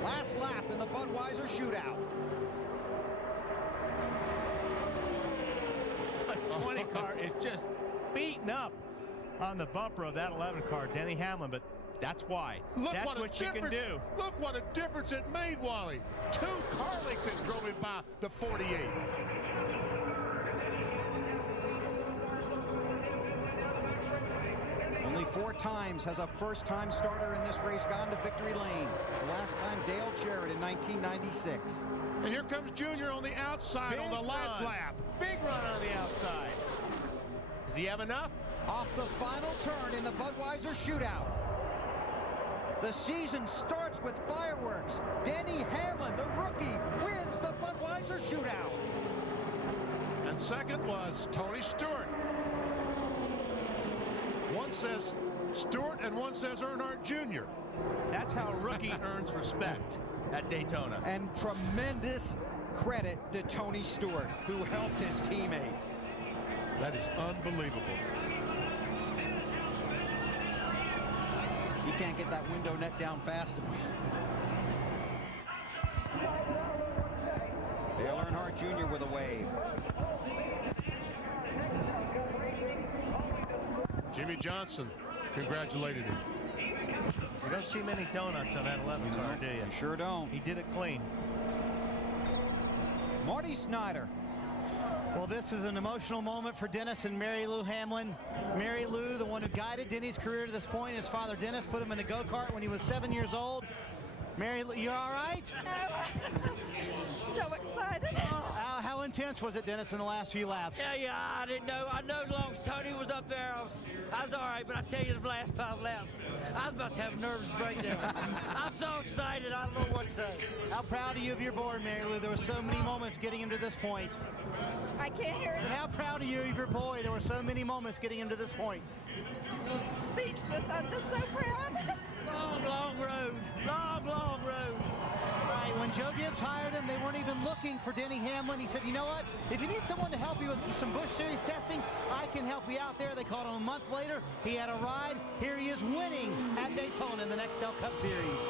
Last lap in the Budweiser Shootout. A 20 car is just beaten up on the bumper of that 11 car, Denny Hamlin, but that's why. That's what you can do. Look what a difference it made, Wally. 2 Carlington drove him by the 48. Only 4 times has a first-time starter in this race gone to victory lane. The last time, Dale Jarrett in 1996. And here comes Junior on the outside on the last lap. Big run on the outside. Does he have enough? Off the final turn in the Budweiser Shootout. The season starts with fireworks. Denny Hamlin, the rookie, wins the Budweiser Shootout. And second was Tony Stewart. One says Stewart and one says Earnhardt Jr. That's how a rookie earns respect at Daytona. And tremendous credit to Tony Stewart, who helped his teammate. That is unbelievable. He can't get that window net down fast enough. Dale Earnhardt Jr. with a wave. Jimmy Johnson congratulated him. You don't see many donuts on that 11 car, do you? You sure don't. He did it clean. Marty Snyder. Well, this is an emotional moment for Dennis and Mary Lou Hamlin. Mary Lou, the one who guided Denny's career to this point. His father, Dennis, put him in a go-kart when he was 7 years old. Mary Lou, you all right? So excited. How intense was it, Dennis, in the last few laps? Yeah, I didn't know. I know as long as Tony was up there, I was all right. But I tell you, the last 5 laps, I was about to have a nervous breakdown. I'm so excited, I don't know what to say. How proud are you of your board, Mary Lou? There were so many moments getting him to this point. I can't hear it. And how proud are you of your boy? There were so many moments getting him to this point. Speechless. I'm just so proud. Long road. Long road. Right, when Joe Gibbs hired him, they weren't even looking for Denny Hamlin. He said, you know what? If you need someone to help you with some Busch Series testing, I can help you out there. They called him a month later. He had a ride. Here he is winning at Daytona in the Nextel Cup Series.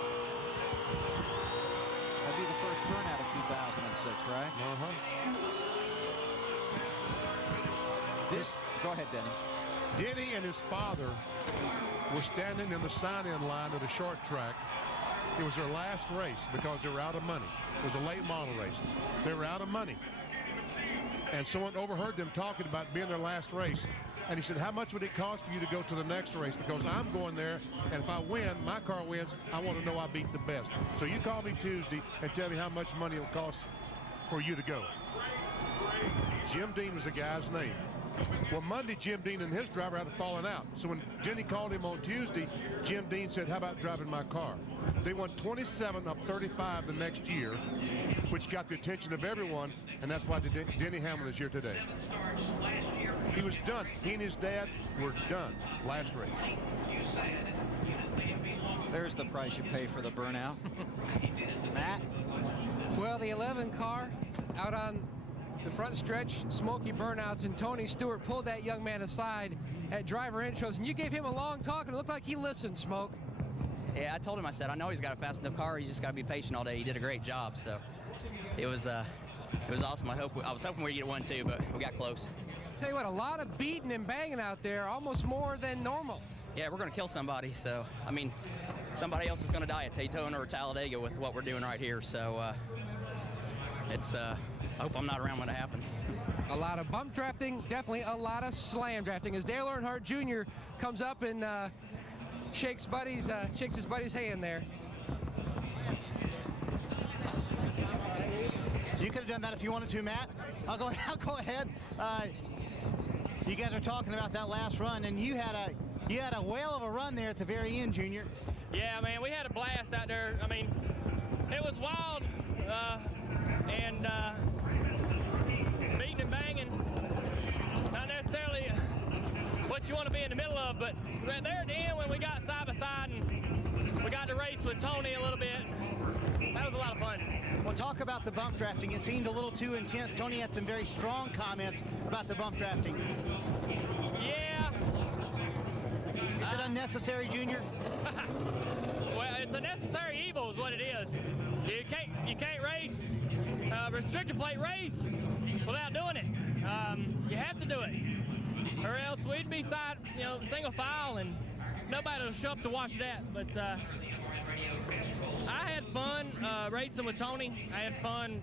That'd be the first burnout of 2006, right? Go ahead, Denny. Denny and his father were standing in the sign-in line at a short track. It was their last race because they were out of money. It was a late model race. They were out of money. And someone overheard them talking about being their last race. And he said, how much would it cost for you to go to the next race? Because I'm going there, and if I win, my car wins, I want to know I beat the best. So you call me Tuesday and tell me how much money it will cost for you to go. Jim Dean was the guy's name. Well, Monday, Jim Dean and his driver had fallen out. So when Denny called him on Tuesday, Jim Dean said, how about driving my car? They won 27 of 35 the next year, which got the attention of everyone, and that's why Denny Hamlin is here today. He was done. He and his dad were done last race. There's the price you pay for the burnout. Matt? Well, the 11 car out on the front stretch, smoky burnouts, and Tony Stewart pulled that young man aside at driver intros, and you gave him a long talk, and it looked like he listened, Smoke. Yeah, I told him, I said, I know he's got a fast enough car. He's just got to be patient all day. He did a great job, so it was awesome. I was hoping we'd get 1-2, but we got close. Tell you what, a lot of beating and banging out there, almost more than normal. Yeah, we're going to kill somebody, so, I mean, somebody else is going to die at Daytona or Talladega with what we're doing right here, so I hope I'm not around when it happens. A lot of bump drafting, definitely a lot of slam drafting as Dale Earnhardt Jr. comes up and shakes his buddy's hand there. You could have done that if you wanted to, Matt. I'll go ahead. You guys are talking about that last run, and you had a whale of a run there at the very end, Junior. Yeah, man, we had a blast out there. I mean, it was wild and beating and banging. Not necessarily what you want to be in the middle of, but right there at the end when we got side by side and we got to race with Tony a little bit, that was a lot of fun. Well, talk about the bump drafting. It seemed a little too intense. Tony had some very strong comments about the bump drafting. Yeah. Is it unnecessary, Junior? Well, it's a necessary evil is what it is. You can't race restricted plate race without doing it. You have to do it, or else we'd be single file and nobody will show up to watch that. But I had fun racing with Tony. I had fun,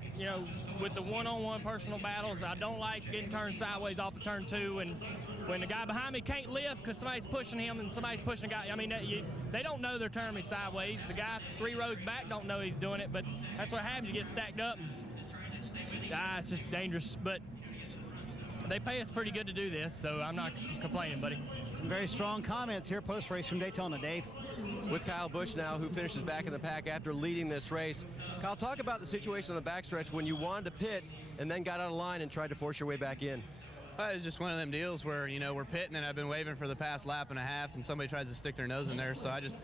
with the one-on-one personal battles. I don't like getting turned sideways off of turn 2, and when the guy behind me can't lift because somebody's pushing him and somebody's pushing a guy. I mean, they don't know they're turning me sideways. The guy 3 rows back don't know he's doing it, but that's what happens. You get stacked up. And, it's just dangerous, but they pay us pretty good to do this, so I'm not complaining, buddy. Some very strong comments here post-race from Daytona, Dave. With Kyle Busch now, who finishes back in the pack after leading this race. Kyle, talk about the situation on the backstretch when you wanted to pit and then got out of line and tried to force your way back in. Well, it was just one of them deals where, we're pitting and I've been waving for the past lap and a half and somebody tries to stick their nose in there. So I just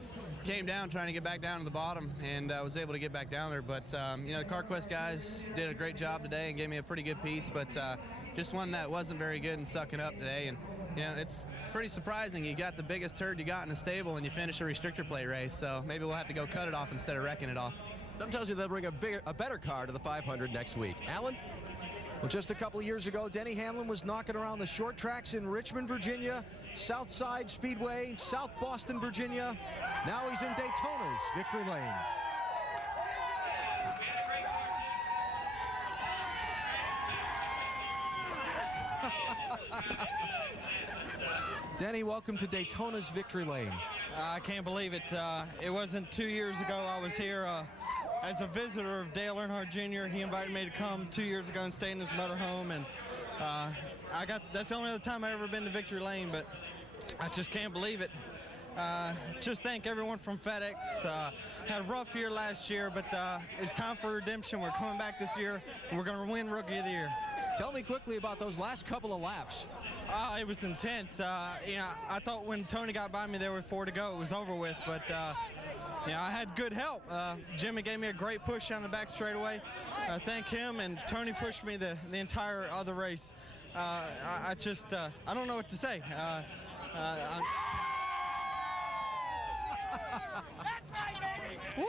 came down trying to get back down to the bottom and I was able to get back down there. But, the CarQuest guys did a great job today and gave me a pretty good piece. But just one that wasn't very good and sucking up today. And, it's pretty surprising. You got the biggest turd you got in the stable and you finish a restrictor plate race. So maybe we'll have to go cut it off instead of wrecking it off. Some tells you they'll bring a better car to the 500 next week. Alan? Well, just a couple of years ago, Denny Hamlin was knocking around the short tracks in Richmond, Virginia, Southside Speedway, South Boston, Virginia. Now he's in Daytona's victory lane. Denny, welcome to Daytona's victory lane. I can't believe it. It wasn't 2 years ago I was here as a visitor of Dale Earnhardt Jr. He invited me to come 2 years ago and stay in his motorhome, and that's the only other time I've ever been to Victory Lane, but I just can't believe it. Just thank everyone from FedEx. Had a rough year last year, but it's time for redemption. We're coming back this year, and we're going to win Rookie of the Year. Tell me quickly about those last couple of laps. It was intense. I thought when Tony got by me there with 4 to go, it was over with, but I had good help. Jimmy gave me a great push down the back straightaway. Thank him, and Tony pushed me the entire other race. I don't know what to say. Woo!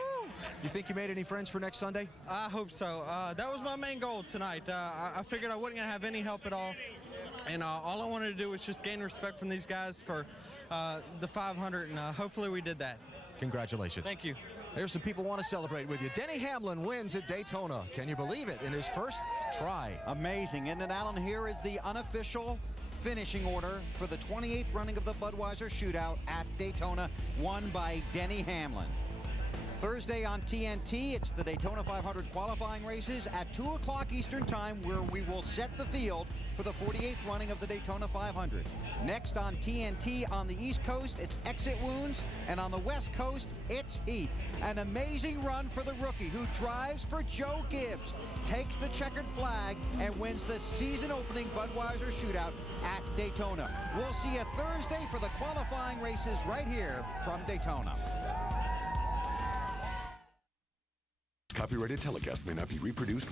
You think you made any friends for next Sunday? I hope so. That was my main goal tonight. I figured I wasn't going to have any help at all. And all I wanted to do was just gain respect from these guys for the 500, and hopefully we did that. Congratulations. Thank you. There's some people want to celebrate with you. Denny Hamlin wins at Daytona. Can you believe it? In his first try. Amazing. And then, Alan, here is the unofficial finishing order for the 28th running of the Budweiser Shootout at Daytona, won by Denny Hamlin. Thursday on TNT, it's the Daytona 500 qualifying races at 2 o'clock Eastern Time, where we will set the field for the 48th running of the Daytona 500. Next on TNT on the East Coast, it's exit wounds, and on the West Coast, it's heat. An amazing run for the rookie who drives for Joe Gibbs, takes the checkered flag, and wins the season-opening Budweiser Shootout at Daytona. We'll see you Thursday for the qualifying races right here from Daytona. Copyrighted telecast may not be reproduced,